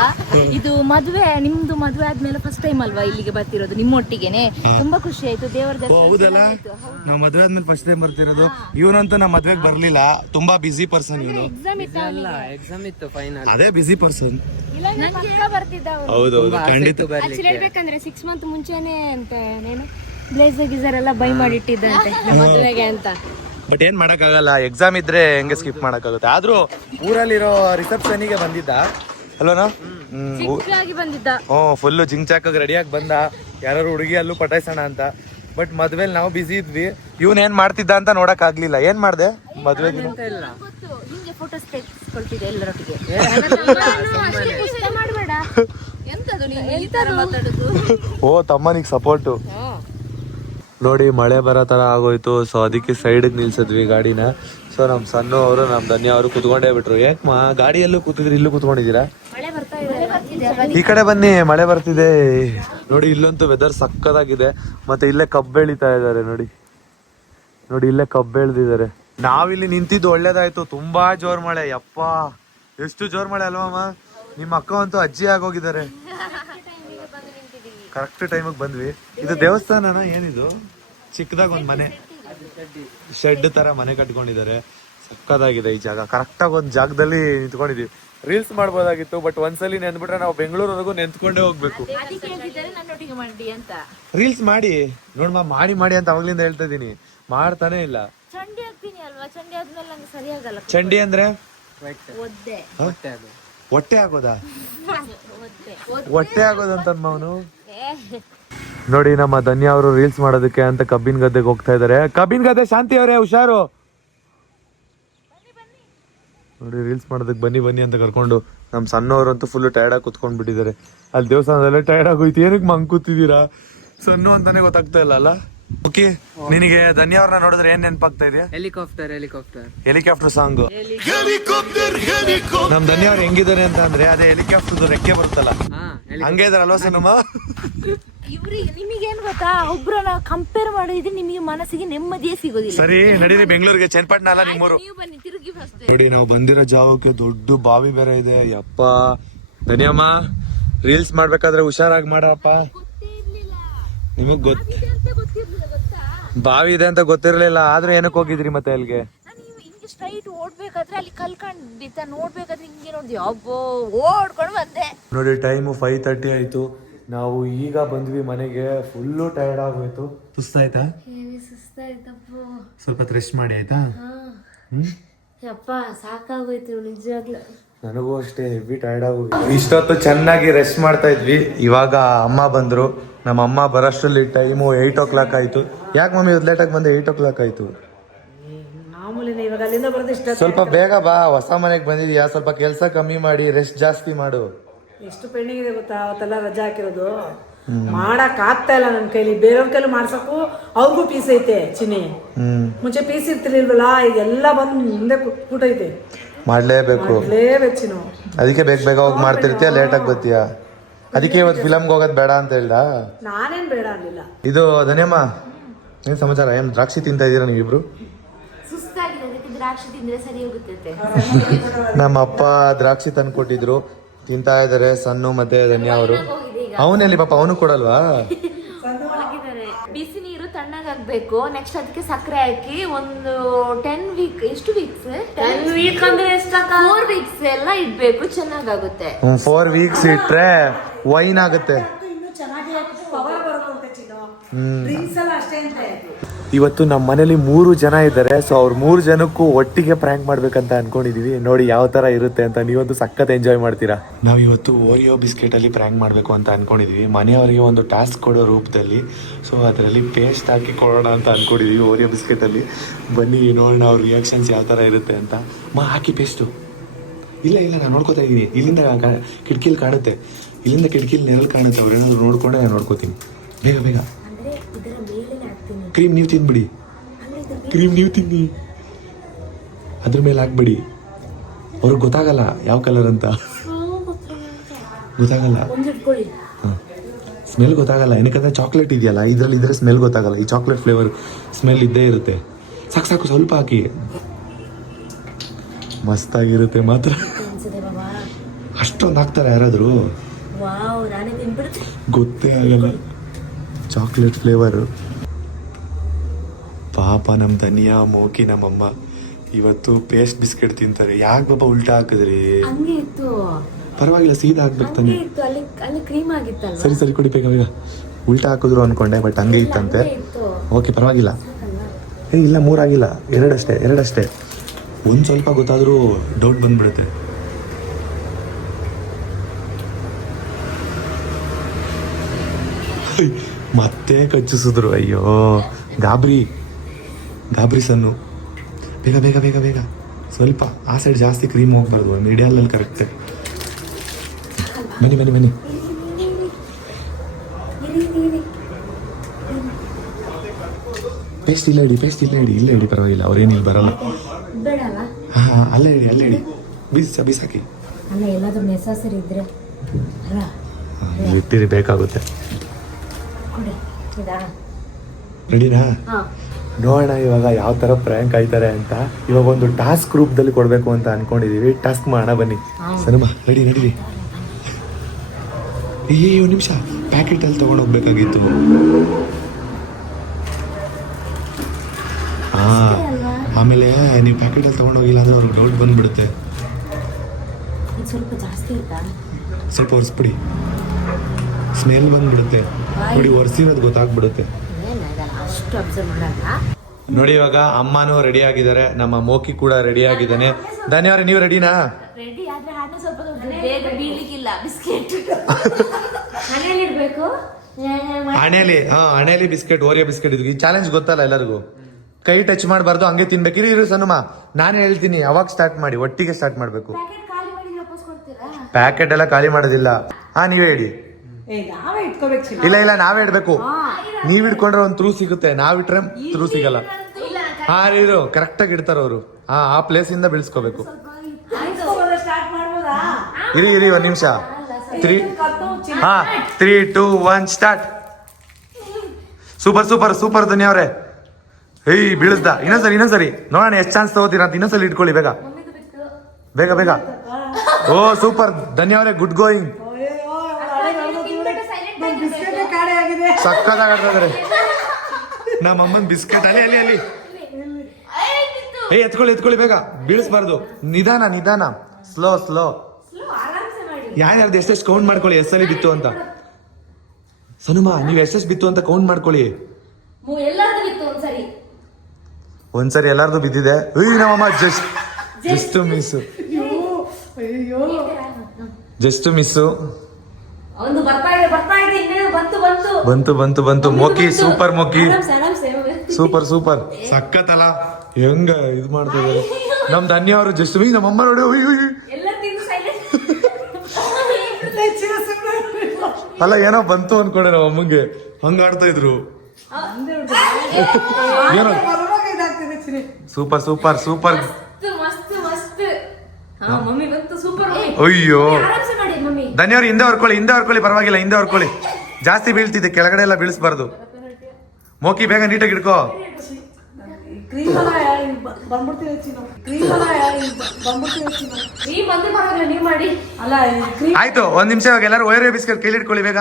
ಇದು ಮದುವೆ, ನಿಮ್ದು ಮದುವೆ ಆದ್ಮೇಲೆ ಫಸ್ಟ್ ಟೈಮ್ ಅಲ್ವಾ ಇಲ್ಲಿಗೆ ಬರ್ತಿರೋದು ನಿಮ್ಮೊಟ್ಟಿಗೆನೆ? ತುಂಬಾ ಖುಷಿ ಆಯ್ತು. ದೇವರ ದರ್ಶನ ಹೌದಲ್ಲ, ನಾವ್ ಮದ್ವೆ ಆದ್ಮೇಲೆ ಫಸ್ಟ್ ಟೈಮ್ ಬರ್ತಿರೋದು. ಇವನಂತೂ ನಮ್ಮ ಮದ್ವೆಗೆ ಬರ್ಲಿಲ್ಲ, ತುಂಬಾ ಬಿಸಿ ಪರ್ಸನ್ ಇವನು. ಎಕ್ಸಾಮ್ ಇತ್ತು, ಎಕ್ಸಾಮ್ ಇತ್ತು ಫೈನಲ್. ಅದೇ ಬಿಸಿ ಪರ್ಸನ್. ಬರ್ತಿದ್ದ ಅವ್ನು. ಹೌದೌದು, ಖಂಡಿತ. ಆಕ್ಚುಲಿ ಹೇಳ್ಬೇಕಂದ್ರೆ 6 ಮಂತ್ ಮುಂಚೆನೆ ಅಂತ ಏನು ಬ್ಲೇಸರ್ ಗೀಸರ್ ಎಲ್ಲ ಬೈ ಮಾಡಿಟ್ಟಿದ್ದಂತೆ ನಮ್ಮ ಮದುವೆಗೆ ಅಂತ. ಬಟ್ ಏನ್ ಮಾಡಕ್ಕಾಗಲ್ಲ, ಎಕ್ಸಾಮ್ ಇದ್ರೆ ಹೆಂಗೆ ಸ್ಕಿಪ್ ಮಾಡಕ್ಕಾಗುತ್ತೆ. ಆದ್ರೂ ಊರಲ್ಲಿರೋ ರಿಸೆಪ್ಷನಿಗೆ ಬಂದಿದ್ದ ಅಲ್ವನಾ? ಬಂದಿದ್ದ. ಫುಲ್ ಜಿಂಗ್ ಚಾಕಾಗ ರೆಡಿಯಾಗಿ ಬಂದ. ಯಾರು ಹುಡುಗಿ ಅಲ್ಲೂ ಪಟಾಯಿಸೋಣ ಅಂತ. ಬಟ್ ಮದ್ವೆಲ್ ನಾವು ಬಿಸಿ ಇದ್ವಿ. ಇವನ್ ಏನ್ ಮಾಡ್ತಿದ್ದ ಅಂತ ನೋಡಕ್ ಆಗ್ಲಿಲ್ಲ. ಏನ್ ಮಾಡ್ದೆ ಮದ್ವೆ ದಿನ? ಹಿಂಗೆ ಫೋಟೋಸ್ ತೆಗೆಸ್ಕೊಳ್ತಿದ್ದೆ ಎಲ್ಲರೊಟ್ಟಿಗೆ. ಮಾಡಬೇಡ, ಎಂತದು ನೀನು ಈ ತರ ಮಾತಾಡೋದು? ಓ, ತಮ್ಮನಿಗೆ ಸಪೋರ್ಟು. ನೋಡಿ, ಮಳೆ ಬರೋ ತರ ಆಗೋಯ್ತು. ಸೊ ಅದಕ್ಕೆ ಸೈಡ್ ನಿಲ್ಸಿದ್ವಿ ಗಾಡಿನ. ಸೊ ನಮ್ ಸಣ್ಣ ಅವರು, ನಮ್ ಧನ್ಯ ಅವರು ಕುತ್ಕೊಂಡೇ ಬಿಟ್ರು. ಯಾಕಮ್ಮ ಗಾಡಿಯಲ್ಲೂ ಕೂತಿದ್ರಿ, ಇಲ್ಲೂ ಕುತ್ಕೊಂಡಿದ್ದೀರಾ? ಮಳೆ ಬರ್ತಾ ಇದೆ. ಈ ಕಡೆ ಬನ್ನಿ, ಮಳೆ ಬರ್ತಿದೆ. ನೋಡಿ, ಇಲ್ಲಂತೂ ವೆದರ್ ಸಕ್ಕದಾಗಿದೆ. ಮತ್ತೆ ಇಲ್ಲೇ ಕಬ್ಬು ಬೆಳಿತಾ ಇದಾರೆ. ನೋಡಿ ನೋಡಿ, ಇಲ್ಲೇ ಕಬ್ಬು ಬೆಳೆದಿದ್ದಾರೆ. ನಾವಿಲ್ಲಿ ನಿಂತಿದ್ದು ಒಳ್ಳೇದಾಯ್ತು. ತುಂಬಾ ಜೋರ್ ಮಳೆ. ಯಪ್ಪ, ಎಷ್ಟು ಜೋರ್ ಮಳೆ ಅಲ್ವಮ್ಮ? ನಿಮ್ಮ ಅಕ್ಕ ಅಂತೂ ಅಜ್ಜಿ ಆಗೋಗಿದ್ದಾರೆ. ಕರೆಕ್ಟ್ ಟೈಮಿಗೆ ಬಂದ್ವಿ. ಇದು ದೇವಸ್ಥಾನನ ಏನಿದು? ಚಿಕ್ಕದಾಗ ಒಂದ್ ಮನೆ, ಶೆಡ್ ತರ ಮನೆ ಕಟ್ಕೊಂಡಿದ್ದಾರೆ. ಸಕ್ಕದಾಗಿದೆ ಈ ಜಾಗ. ಕರೆಕ್ಟಾಗಿ ಒಂದ್ ಜಾಗದಲ್ಲಿ ನಿಂತ್ಕೊಂಡಿದ್ವಿ. ರೀಲ್ಸ್ ಮಾಡ್ಬೋದಾಗಿತ್ತು, ಬಟ್ ಒಂದ್ಸಲಿ ನೆನ್ಬಿಟ್ರೆ ನಾವು ಬೆಂಗಳೂರವರೆಗೂ ನೆಂತ್ಕೊಂಡೇ ಹೋಗ್ಬೇಕು. ರೀಲ್ಸ್ ಮಾಡಿ ನೋಡ್ಮ, ಮಾಡಿ ಮಾಡಿ ಅಂತ ಅವಾಗ್ಲಿಂದ ಹೇಳ್ತಾ ಇದೀನಿ, ಮಾಡ್ತಾನೆ ಇಲ್ಲ. ಚಂಡಿ ಆಗ್ತೀನಿ ಅಲ್ವಾ? ಚಂಡಿ ಆದ್ಮೇಲೆ ನಂಗೆ ಸರಿಯಾಗಲ್ಲ. ಚಂಡಿ ಅಂದ್ರೆ ಒದ್ದೆ. ಹೊಟ್ಟೆ ಆಗೋದಾ? ಹೊಟ್ಟೆ ಆಗೋದಂತ ಅವನು. ನೋಡಿ, ನಮ್ಮ ಧನ್ಯ ಅವರು ರೀಲ್ಸ್ ಮಾಡೋದಕ್ಕೆ ಅಂತ ಕಬ್ಬಿನ ಗದ್ದೆಗೆ ಹೋಗ್ತಾ ಇದಾರೆ. ಕಬ್ಬಿನ ಗದ್ದೆ ಶಾಂತಿ ಅವರೇ, ಹುಷಾರು. ನೋಡಿ, ರೀಲ್ಸ್ ಮಾಡೋದಕ್ಕೆ ಬನ್ನಿ ಬನ್ನಿ ಅಂತ ಕರ್ಕೊಂಡು. ನಮ್ಮ ಸಣ್ಣವರಂತೂ ಫುಲ್ ಟೈರ್ಡ್ ಆಗಿ ಕುತ್ಕೊಂಡ್ ಬಿಟ್ಟಿದ್ದಾರೆ. ಅಲ್ಲಿ ದೇವಸ್ಥಾನದಲ್ಲೇ ಟೈರ್ಡ್ ಆಗೋಯ್ತು. ಏನಕ್ಕೆ ಮಂಗ್ ಕೂತಿದ್ದೀರಾ? ಸಣ್ಣ ಅಂತಾನೆ ಗೊತ್ತಾಗ್ತಾ ಇಲ್ಲ ಅಲ್ಲ? ಓಕೆ, ನಿನಗೆ ಧನ್ಯ ಅವ್ರನ್ನ ನೋಡಿದ್ರೆ ಏನ್ ನೆನಪಾಗ್ತಾ ಇದೆಯಾ? Helicopter song. ನಮ್ ಧನ್ಯ ಅವ್ರು ಹೆಂಗಿದ್ದಾರೆ ಅಂತ ಅಂದ್ರೆ, ಅದೇ ಹೆಲಿಕಾಪ್ಟರ್ ರೆಕ್ಕೆ ಬರುತ್ತಲ್ಲ, ಹಂಗೆ ಇದಾರಲ್ವಾ ಸಣ್ಣಮ್ಮ? ಇವ್ರಿಗೆ ನಿಮಗೇನ್ ಗೊತ್ತಾ, ಒಬ್ರನ್ನ ಕಂಪೇರ್ ಮಾಡಿದ್ರೆ ನಿಮಗೆ ಮನಸ್ಸಿಗೆ ನೆಮ್ಮದಿಯೇ ಸಿಗೋದಿಲ್ಲ. ಸರಿ, ನಡೀರಿ ಬೆಂಗಳೂರಿಗೆ. ಚನ್ನಪಟ್ಟಣ ಅಲ್ಲ ನಿಮ್ಮೂರು? ನೀವು ಬನ್ನಿ, ತಿರುಗಿ ಫಸ್ಟ್. ನೋಡಿ, ನಾವು ಬಂದಿರೋ ಜಾಗಕ್ಕೆ ದೊಡ್ಡ ಬಾವಿ ಬೇರೆ ಇದೆ. ಯಪ್ಪ, ಧನ್ಯಮ್ಮ, ರೀಲ್ಸ್ ಮಾಡ್ಬೇಕಾದ್ರೆ ಹುಷಾರಾಗಿ ಮಾಡಪ್ಪ. ನಿಮಗ್ ಬಾವಿ ಇದೆ ಅಂತ ಗೊತ್ತಿರ್ಲಿಲ್ಲ, ಆದ್ರೂ ಏನಕ್ಕೆ ಹೋಗಿದ್ರಿ ಮತ್ತೆ ಅಲ್ಲಿಗೆ? ಹಿಂಗೆ ಸ್ಟ್ರೈಟ್ ಓಡ್ಬೇಕಾದ್ರೆ ಅಲ್ಲಿ ಕಲ್ಕೊಂಡಿದ್ದ, ನೋಡ್ಬೇಕಾದ್ರೆ ಹಿಂಗೆ ನೋಡಿದ್ವಿ, ಅಬ್ಬೋ ಓಡ್ಕೊಂಡು ಬಂದೆ. ನೋಡಿ, ಟೈಮು 5:30 ಆಯ್ತು. ನಾವು ಈಗ ಬಂದ್ವಿ ಮನೆಗೆ. ಫುಲ್ಲು ಟೈರ್ಡ್ ಆಗೋಯ್ತು. ಸುಸ್ತಾಯ್ತಾ? ಸುಸ್ತಾಯ್ತಪ್ಪ. ಸ್ವಲ್ಪ ರೆಸ್ಟ್ ಮಾಡಿ ಆಯ್ತಾ? ಯಪ್ಪ, ಸಾಕಾಗೋಯ್ತು ನಿಜವಾಗ್ಲೂ. ನನಗೂ ಅಷ್ಟೇ, ಹೆವಿ ಟೈರ್ಡ್ ಆಗೋಗಿ. ಇಷ್ಟೊತ್ತು ಚೆನ್ನಾಗಿ ರೆಸ್ಟ್ ಮಾಡ್ತಾ ಇದ್ವಿ. ಇವಾಗ ಅಮ್ಮ ಬಂದ್ರು. ನಮ್ಮ ಅಮ್ಮ ಬರೋಷ್ಟರಲ್ಲಿ ಟೈಮು 8 o'clock ಆಯ್ತು. ಯಾಕೆ ಮಮ್ಮಿ ಇವತ್ತು ಲೇಟಾಗಿ ಬಂದೆ? 8 o'clock ಆಯ್ತು. ಇವಾಗ ಅಲ್ಲಿಂದ ಬರೋದು ಇಷ್ಟ. ಸ್ವಲ್ಪ ಬೇಗ ಬಾ, ಹೊಸ ಮನೆಗೆ ಬಂದಿದ್ಯಾ, ಸ್ವಲ್ಪ ಕೆಲಸ ಕಮ್ಮಿ ಮಾಡಿ ರೆಸ್ಟ್ ಜಾಸ್ತಿ ಮಾಡು. ಎಷ್ಟು ಪೆಂಡಿಂಗ್ ಇದೆ ಗೊತ್ತಾ? ಅವತ್ತೆಲ್ಲ ರಜಾ ಹಾಕಿರೋದು ಮಾಡಕ್ ಆಗ್ತಾ ಇಲ್ಲ ನನ್ನ ಕೈಲಿ. ಬೇರೆಯವ್ರ ಕೈಲಿ ಮಾಡ್ಸಕ್ಕೂ ಅವ್ರಿಗೂ ಪೀಸ್ ಐತೆ ಚಿನ್ನಿ. ಮುಂಚೆ ಪೀಸ್ ಇರ್ತಿರ್ಲಿಲ್ವಲ್ಲ, ಇದೆಲ್ಲ ಬಂದು ಮುಂದೆ ಕೂಟೈತೆ. ಮಾಡ್ಲೇಬೇಕು ಚಿನ್ನು. ಅದಕ್ಕೆ ಬೇಗ ಬೇಗ ಹೋಗಿ ಮಾಡ್ತಿರ್ತೀಯ, ಲೇಟಾಗಿ ಬರ್ತೀಯ. ಅದಕ್ಕೆ ಇವತ್ತು ಫಿಲಮ್ಗೆ ಹೋಗೋದು ಬೇಡ ಅಂತ ಹೇಳ್ದ. ನಾನೇನ್ ಬೇಡ ಅನ್ಲಿಲ್ಲ. ಇದು ಧನ್ಯಮ್ಮ, ಏನ್ ಸಮಾಚಾರ? ಏನ್ ದ್ರಾಕ್ಷಿ ತಿಂತಾ ಇದೀರಾ ನೀವಿಬ್ರು? ಸುಸ್ತಾಗಿದೆ, ದ್ರಾಕ್ಷಿ ತಿಂದ್ರೆ ಸರಿ ಹೋಗುತ್ತೆ. ನಮ್ಮ ಅಪ್ಪ ದ್ರಾಕ್ಷಿ ತಂದು ಕೊಟ್ಟಿದ್ರು, ತಿಂತಾ ಇದಾರೆ ಸನ್ನು ಮತ್ತೆ ಧನ್ಯ ಅವರು. ಅವನಲ್ಲಿ ಪಾಪ ಅವನು ಕೊಡಲ್ವಾ? ಬಿಸಿ ನೀರು ತಣ್ಣಗಾಗ್ಬೇಕು. ನೆಕ್ಸ್ಟ್ ಅದಕ್ಕೆ ಸಕ್ಕರೆ ಹಾಕಿ ಒಂದು 10 ವೀಕ್, ಎಷ್ಟು ವೀಕ್ಸ್? 10 ವೀಕ್ ಅಂದ್ರೆ 4 ವೀಕ್ಸ್ ಎಲ್ಲ ಇಡ್ಬೇಕು, ಚೆನ್ನಾಗಾಗುತ್ತೆ. 4 ವೀಕ್ಸ್ ಇಟ್ರೆ ವೈನ್ ಆಗುತ್ತೆ. ಇನ್ನು ಚೆನ್ನಾಗಿ ಪವರ್ ಬರುತ್ತೆ ಚಿನ್ನು. ಡ್ರಿಂಕ್ಸ್ ಎಲ್ಲ ಅಷ್ಟೇ ಅಂತೆ. ಇವತ್ತು ನಮ್ಮ ಮನೇಲಿ 3 ಜನ ಇದ್ದಾರೆ. ಸೊ ಅವ್ರ 3 ಜನಕ್ಕೂ ಒಟ್ಟಿಗೆ ಪ್ರ್ಯಾಂಕ್ ಮಾಡ್ಬೇಕಂತ ಅನ್ಕೊಂಡಿದೀವಿ. ನೋಡಿ ಯಾವ ತರ ಇರುತ್ತೆ ಅಂತ. ನೀವಂತೂ ಸಖತ್ ಎಂಜಾಯ್ ಮಾಡ್ತೀರಾ. ನಾವು ಇವತ್ತು ಓರಿಯೋ ಬಿಸ್ಕೆಟ್ ಅಲ್ಲಿ ಪ್ರ್ಯಾಂಕ್ ಮಾಡಬೇಕು ಅಂತ ಅನ್ಕೊಂಡಿದೀವಿ. ಮನೆಯವರಿಗೆ ಒಂದು ಟಾಸ್ಕ್ ಕೊಡೋ ರೂಪದಲ್ಲಿ. ಸೊ ಅದರಲ್ಲಿ ಪೇಸ್ಟ್ ಹಾಕಿ ಕೊಡೋಣ ಅಂತ ಅನ್ಕೊಂಡಿದೀವಿ ಓರಿಯೋ ಬಿಸ್ಕೆಟ್ ಅಲ್ಲಿ. ಬನ್ನಿ ನೋಡೋಣ ಅವ್ರ ರಿಯಾಕ್ಷನ್ಸ್ ಯಾವ ತರ ಇರುತ್ತೆ ಅಂತ. ಹಾಕಿ ಪೇಸ್ಟು. ಇಲ್ಲ ನಾನು ನೋಡ್ಕೋತಾ ಇದ್ದೀನಿ. ಇಲ್ಲಿಂದ ಕಿಟಕಿಲಿ ಕಾಣುತ್ತೆ, ಇಲ್ಲಿಂದ ಕಿಟಕಿಲಿ ನೆರಳು ಕಾಣುತ್ತೆ. ಅವ್ರೇನಾದ್ರು ನೋಡ್ಕೊಂಡೆ ನಾನು ನೋಡ್ಕೋತೀನಿ. ಬೇಗ ಕ್ರೀಮ್ ನೀವು ತಿನ್ಬಿಡಿ. ಕ್ರೀಮ್ ನೀವು ತಿನ್ನಿ, ಅದ್ರ ಮೇಲೆ ಹಾಕ್ಬಿಡಿ. ಅವ್ರಿಗೆ ಗೊತ್ತಾಗಲ್ಲ ಯಾವ ಕಲರ್ ಅಂತ. ಗೊತ್ತಾಗಲ್ಲ, ಸ್ಮೆಲ್ ಗೊತ್ತಾಗಲ್ಲ. ಏನಕ್ಕಂದ್ರೆ ಚಾಕ್ಲೇಟ್ ಇದೆಯಲ್ಲ, ಇದ್ರಲ್ಲಿ ಇದ್ರೆ ಸ್ಮೆಲ್ ಗೊತ್ತಾಗಲ್ಲ. ಈ ಚಾಕ್ಲೇಟ್ ಫ್ಲೇವರ್ ಸ್ಮೆಲ್ ಇದ್ದೇ ಇರುತ್ತೆ. ಸಾಕು ಸ್ವಲ್ಪ ಹಾಕಿ. ಮಸ್ತಾಗಿರುತ್ತೆ ಮಾತ್ರ. ಅಷ್ಟೊಂದು ಹಾಕ್ತಾರೆ ಯಾರಾದರೂ? ಗೊತ್ತೇ ಆಗಲ್ಲ. Chocolate flavour. ಪಾಪ ನಮ್ಮ ಧನಿಯಾ, ಮೋಕಿ, ನಮ್ಮಮ್ಮ ಇವತ್ತು ಪೇಸ್ಟ್ ಬಿಸ್ಕೆಟ್ ತಿಂತಾರೆ. ಯಾಕೆ ಪಾಪ ಉಲ್ಟಾ ಹಾಕಿದ್ರಿ? ಪರವಾಗಿಲ್ಲ, ಸೀದಾ ಹಾಕ್ಬೇಕು ತಾನೆ. ಸರಿ ಕೊಡಿ ಬೇಗ. ಉಲ್ಟಾ ಹಾಕಿದ್ರು ಅನ್ಕೊಂಡೆ, ಬಟ್ ಹಂಗೆ ಇತ್ತಂತೆ. ಓಕೆ ಪರವಾಗಿಲ್ಲ. ಇಲ್ಲ 3 ಆಗಿಲ್ಲ, 2 ಅಷ್ಟೇ. ಒಂದು ಸ್ವಲ್ಪ ಗೊತ್ತಾದರೂ ಡೌಟ್ ಬಂದ್ಬಿಡುತ್ತೆ. ಮತ್ತೆ ಕಚ್ಚಿಸಿದ್ರು. ಅಯ್ಯೋ ಗಾಬರಿ ಸನ್ನು. ಬೇಗ ಸ್ವಲ್ಪ ಆ ಸೈಡ್ ಜಾಸ್ತಿ ಕ್ರೀಮ್ ಹೋಗ್ಬಾರ್ದು, ಮೀಡಿಯಲ್ನಲ್ಲಿ ಕರೆಕ್ಟ್. ಬನ್ನಿ ಪೇಸ್ಟ್ ಇಲ್ಲ ಇಡಿ ಪರವಾಗಿಲ್ಲ. ಅವ್ರೇನು ಇಲ್ಲಿ ಬರಲ್ಲ. ಅಲ್ಲೇ ಇಡಿ ಬೀಸಾಕಿ. ಇಟ್ಟಿರಿ, ಬೇಕಾಗುತ್ತೆ. ರೆಡಿನಾ? ನೋಡೋಣ ಇವಾಗ ಯಾವ ತರ ಪ್ರ್ಯಾಂಕ್ ಆಯ್ತಾರೆ ಅಂತ. ಇವಾಗ ಒಂದು ಟಾಸ್ಕ್ ರೂಪದಲ್ಲಿ ಕೊಡ್ಬೇಕು ಅಂತ ಅನ್ಕೊಂಡಿದೀವಿ. ಟಾಸ್ಕ್ ಮಾಡೋಣ ಬನ್ನಿ. ಸರಿಮಾ ರೆಡಿ. ಒಂದು ನಿಮಿಷ, ಪ್ಯಾಕೆಟ್ ಅಲ್ಲಿ ತಗೊಂಡೋಗ್ಬೇಕಾಗಿತ್ತು. ಆಮೇಲೆ ನೀವು ಪ್ಯಾಕೆಟ್ ಅಲ್ಲಿ ತಗೊಂಡೋಗಿಲ್ಲ ಅಂದ್ರೆ ಅವ್ರಿಗೆ ಡೌಟ್ ಬಂದ್ಬಿಡುತ್ತೆ. ಸ್ವಲ್ಪ ಒರೆಸ್ಬಿಡಿ, ಸ್ಮೆಲ್ ಬಂದ್ಬಿಡುತ್ತೆ. ನೋಡಿ ಒರೆಸಿರೋದು ಗೊತ್ತಾಗ್ಬಿಡುತ್ತೆ. ನೋಡಿ ಇವಾಗ ಅಮ್ಮನೂ ರೆಡಿ ಆಗಿದ್ದಾರೆ, ನಮ್ಮ ಮೋಕಿ ಕೂಡ ರೆಡಿ ಆಗಿದ್ದಾನೆ. ಧನ್ಯವಾದ. ನೀವು ರೆಡಿನಾ? ಹಣೆಯಲ್ಲಿ ಬಿಸ್ಕೆಟ್, ಓರಿಯೋ ಬಿಸ್ಕೆಟ್. ಇದು ಈ ಚಾಲೆಂಜ್ ಗೊತ್ತಲ್ಲ ಎಲ್ಲರಿಗೂ. ಕೈ ಟಚ್ ಮಾಡಬಾರ್ದು, ಹಂಗೆ ತಿನ್ಬೇಕು. ಇರು ಸನುಮ, ನಾನು ಹೇಳ್ತೀನಿ ಯಾವಾಗ ಸ್ಟಾರ್ಟ್ ಮಾಡಿ. ಒಟ್ಟಿಗೆ ಸ್ಟಾರ್ಟ್ ಮಾಡ್ಬೇಕು. ಪ್ಯಾಕೆಟ್ ಎಲ್ಲ ಖಾಲಿ ಮಾಡೋದಿಲ್ಲ. ನೀವೇ ಹೇಳಿ. ಇಲ್ಲ ನಾವೇ ಇಡ್ಬೇಕು. ನೀವ್ ಇಡ್ಕೊಂಡ್ರೆ ಒಂದ್ ಥ್ರೂ ಸಿಗುತ್ತೆ, ನಾವಿಟ್ರೆ ಥ್ರೂ ಸಿಗಲ್ಲ. ಇರು ಕರೆಕ್ಟ್ ಆಗಿ ಇಡ್ತಾರ ಅವರು. ಆ ಪ್ಲೇಸ್ ಇಂದ ಬೆಳೆಸ್ಕೋಬೇಕು. ಇರಿ 1 ನಿಮಿಷ. 3, 2, 1 ಸ್ಟಾರ್ಟ್. ಸೂಪರ್ ಧನ್ಯವ್ರೆ. ಬೀಳಿಸ್ದ. ಇನ್ನೊಂದ್ಸರಿ ನೋಡೋಣ ಎಷ್ಟು ಚಾನ್ಸ್ ತಗೋತೀರಾ ಅಂತ. ಇನ್ನೊಂದ್ಸಲಿ ಇಟ್ಕೊಳ್ಳಿ ಬೇಗ. ಓ ಸೂಪರ್ ಧನ್ಯವ್ರೆ, ಗುಡ್ ಗೋಯಿಂಗ್. ಸಕ್ಕತ್ತಾಗಿ ಆಡ್ತಾ ಇದಾರೆ ನಮ್ಮ ಅಮ್ಮನ್ ಬಿಸ್ಕೆಟ್. ಅಲ್ಲಿ ಎತ್ಕೊಳ್ಳಿ ಬೇಗ. ಬೀಳಿಸ್ಬಾರ್ದು. ನಿಧಾನ ಸ್ಲೋ. ಯಾರ್ಯಾರ್ದು ಎಷ್ಟೆಷ್ಟು ಕೌಂಟ್ ಮಾಡ್ಕೊಳ್ಳಿ, ಎಷ್ಟಲ್ಲಿ ಬಿತ್ತು ಅಂತ. ಸನುಮಾ ನೀವು ಎಷ್ಟೆಷ್ಟು ಬಿತ್ತು ಅಂತ ಕೌಂಟ್ ಮಾಡ್ಕೊಳ್ಳಿ. ಒಂದ್ಸರಿ ಎಲ್ಲಾರ್ದು ಬಿದ್ದಿದೆ. ನಮ್ಮಮ್ಮ ಜಸ್ಟ್ ಮಿಸ್ಸು. ಬಂತು. ಮೋಕಿ ಸೂಪರ್. ಸೂಪರ್ ಸಕ್ಕತ್ತಲ್ಲ. ಹೆಂಗ ಇದು ಮಾಡ್ತಾ ಇದಾರೆ ನಮ್ ಧನ್ಯ ಅವರು. ಜಸ್ಟ್ ನಮ್ಮಮ್ಮ ನೋಡಿ. ಅಲ್ಲ ಏನೋ ಬಂತು ಅನ್ಕೊಂಡೆ ನಮ್ಮ ಅಮ್ಮಂಗೆ. ಹಂಗ ಆಡ್ತಾ ಇದ್ರು. ಏನೋ ಸೂಪರ್. ಅಯ್ಯೋ ಧನ್ಯವ್ರು ಹಿಂದೆ ಹೊರ್ಕೊಳ್ಳಿ ಪರವಾಗಿಲ್ಲ. ಹಿಂದೆ ಹೊರ್ಕೊಳ್ಳಿ. ಜಾಸ್ತಿ ಬೀಳ್ತಿದೆ, ಕೆಳಗಡೆ ಎಲ್ಲ ಬೀಳಿಸ್ಬಾರ್ದು. ಮೋಕಿ ಬೇಗ ನೀಟಾಗಿ ಇಡ್ಕೋ. ಕ್ರೀಮ್ ಅಲ್ಲ ಬಂದ್ಬಿಡ್ತೀವಿ ಚಿನ್ನು ಈ ಮಂದಿ ಬರೋಲ್ಲ ನೀವ್ ಮಾಡಿ. ಅಲ್ಲ ಕ್ರೀಮ್ ಆಯ್ತು ಒಂದ್ ನಿಮಿಷ ಇವಾಗ ಎಲ್ಲರೂ ಓರಿಯೋ ಬಿಸ್ಕೆಟ್ ಕೈಲಿ ಇಟ್ಕೊಳ್ಳಿ ಬೇಗ.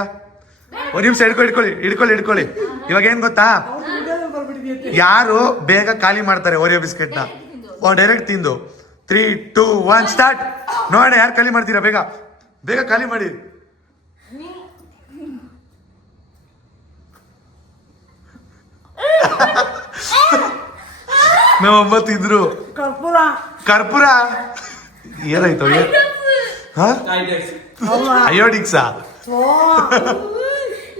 ಒಂದ್ ನಿಮಿಷ ಇಟ್ಕೊಳ್ಳಿ. ಇವಾಗ ಏನ್ ಗೊತ್ತಾ, ಯಾರು ಬೇಗ ಖಾಲಿ ಮಾಡ್ತಾರೆ ಓರಿಯೋ ಬಿಸ್ಕೆಟ್ ನ ಡೈರೆಕ್ಟ್ ತಿಂದು 3, 2, 1 ಸ್ಟಾರ್ಟ್. ನೋಡೋಣ ಯಾರು ಖಾಲಿ ಮಾಡ್ತೀರಾ, ಬೇಗ ಖಾಲಿ ಮಾಡಿ. ನಮ್ಮಮ್ಮ ತಿಂದ್ರು. ಕರ್ಪೂರ ಏನಾಯ್ತು? ಅಯೋಡಿಕ್ಸಾ?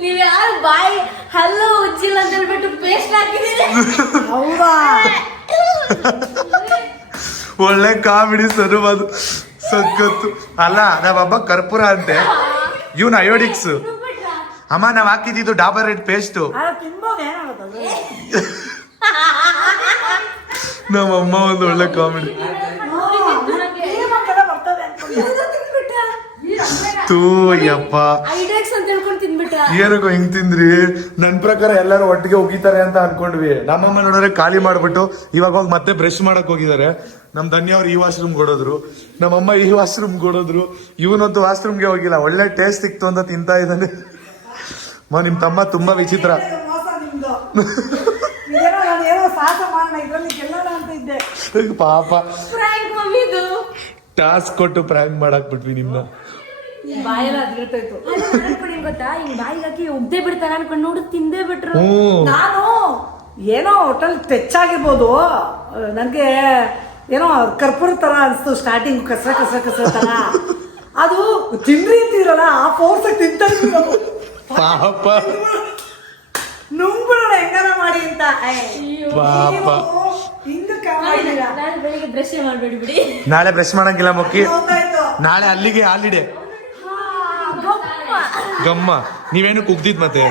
ನೀವ್ ಯಾರು ಬಾಯಿ ಹಲ್ಲು ಉಜ್ಜಿಲ್ಲ ಅಂತ ಹೇಳ್ಬಿಟ್ಟು ಪೇಸ್ಟ್ ಹಾಕಿದೀರಿ. ಒಳ್ಳೆ ಕಾಮಿಡಿ ಸರ್ ಅದು, ಸಕ್ಕತ್ತು. ಅಲ್ಲ ನಮ್ಮಮ್ಮ ಕರ್ಪೂರ ಅಂತೆ, ಇವನ್ ಅಯೋಡಿಕ್ಸ್. ಅಮ್ಮ ನಾವ್ ಹಾಕಿದ್ದು ಡಾಬರ್ ರೆಡ್ ಪೇಸ್ಟ್. ನಮ್ಮಮ್ಮ ಒಂದು ಒಳ್ಳೆ ಕಾಮಿಡಿ. ತೂ ಯಪ್ಪ, ಏನಕ್ಕೋ ಹಿಂಗ್ ತಿಂದ್ರಿ? ನನ್ ಪ್ರಕಾರ ಎಲ್ಲರೂ ಒಟ್ಟಿಗೆ ಹೋಗಿತಾರೆ ಅಂತ ಅನ್ಕೊಂಡ್ವಿ. ನಮ್ಮಮ್ಮ ನೋಡಿದ್ರೆ ಖಾಲಿ ಮಾಡ್ಬಿಟ್ಟು ಇವಾಗ ಹೋಗಿ ಮತ್ತೆ ಬ್ರಷ್ ಮಾಡಕ್ ಹೋಗಿದ್ದಾರೆ. ನಮ್ ಧನ್ಯ ಅವ್ರು ಈ ವಾಶ್ರೂಮ್ ಕೊಡೋದ್ರು, ನಮ್ಮಮ್ಮ ಈ ವಾಶ್ರೂಮ್ ಕೊಡೋದ್ರು. ಇವನೊಂದು ವಾಶ್ರೂಮ್ಗೆ ಹೋಗಿಲ್ಲ, ಒಳ್ಳೆ ಟೇಸ್ಟ್ ಸಿಕ್ತು ಅಂತ ತಿಂತಾ ಇದ್ದಾನೆ. ನಿಮ್ ತಮ್ಮ ತುಂಬಾ ವಿಚಿತ್ರ. ಪಾಪ ಟಾಸ್ಕ್ ಕೊಟ್ಟು ಪ್ರ್ಯಾಂಕ್ ಮಾಡಕ್ ಬಿಟ್ವಿ ನಿಮ್ನ. ಬಾಯೆಲ್ಲ ಅದ್ಗಿರ್ತಾಯ್ತು. ಗೊತ್ತಾ, ಹಿಂಗ್ ಬಾಯಿಗೆ ಹಾಕಿ ಉಗ್ದೇ ಬಿಡ್ತಾರ ಅನ್ಕೊಂಡು ನೋಡಿ ತಿಂದೇ ಬಿಟ್ರು. ನಾನು ಏನೋ ಹೋಟೆಲ್ ತೆಚ್ಚಾಗಿರ್ಬೋದು, ನನ್ಗೆ ಏನೋ ಕರ್ಪೂರ ತರ ಅನ್ಸ್ತು ಸ್ಟಾರ್ಟಿಂಗ್, ಕಸ್ರ ತರ. ಅದು ತಿಂದ್ರಿ ಅಂತಿರಲ್ಲ, ಆ ಫೋರ್ಸ್ ತಿಂತ ಪಾಪ ನುಂಗ್ಬಿಡೋಣ ಹೆಂಗಾರ ಮಾಡಿ ಅಂತ. ಪಾಪ ನಾನು ಬೆಳಿಗ್ಗೆ ಬ್ರಷ್ ಮಾಡ್ಬೇಡಿ ಬಿಡಿ. ನಾಳೆ ಬ್ರಷ್ ಮಾಡಂಗಿಲ್ಲ ಮೊಕ್ಕಿ, ನಾಳೆ ಅಲ್ಲಿಗೆ ಹಾಲಿಡೆ. ಗಮ್ಮ ನೀವೇನು ಉಗ್ದಿದ್ ಮತ್ತೆ?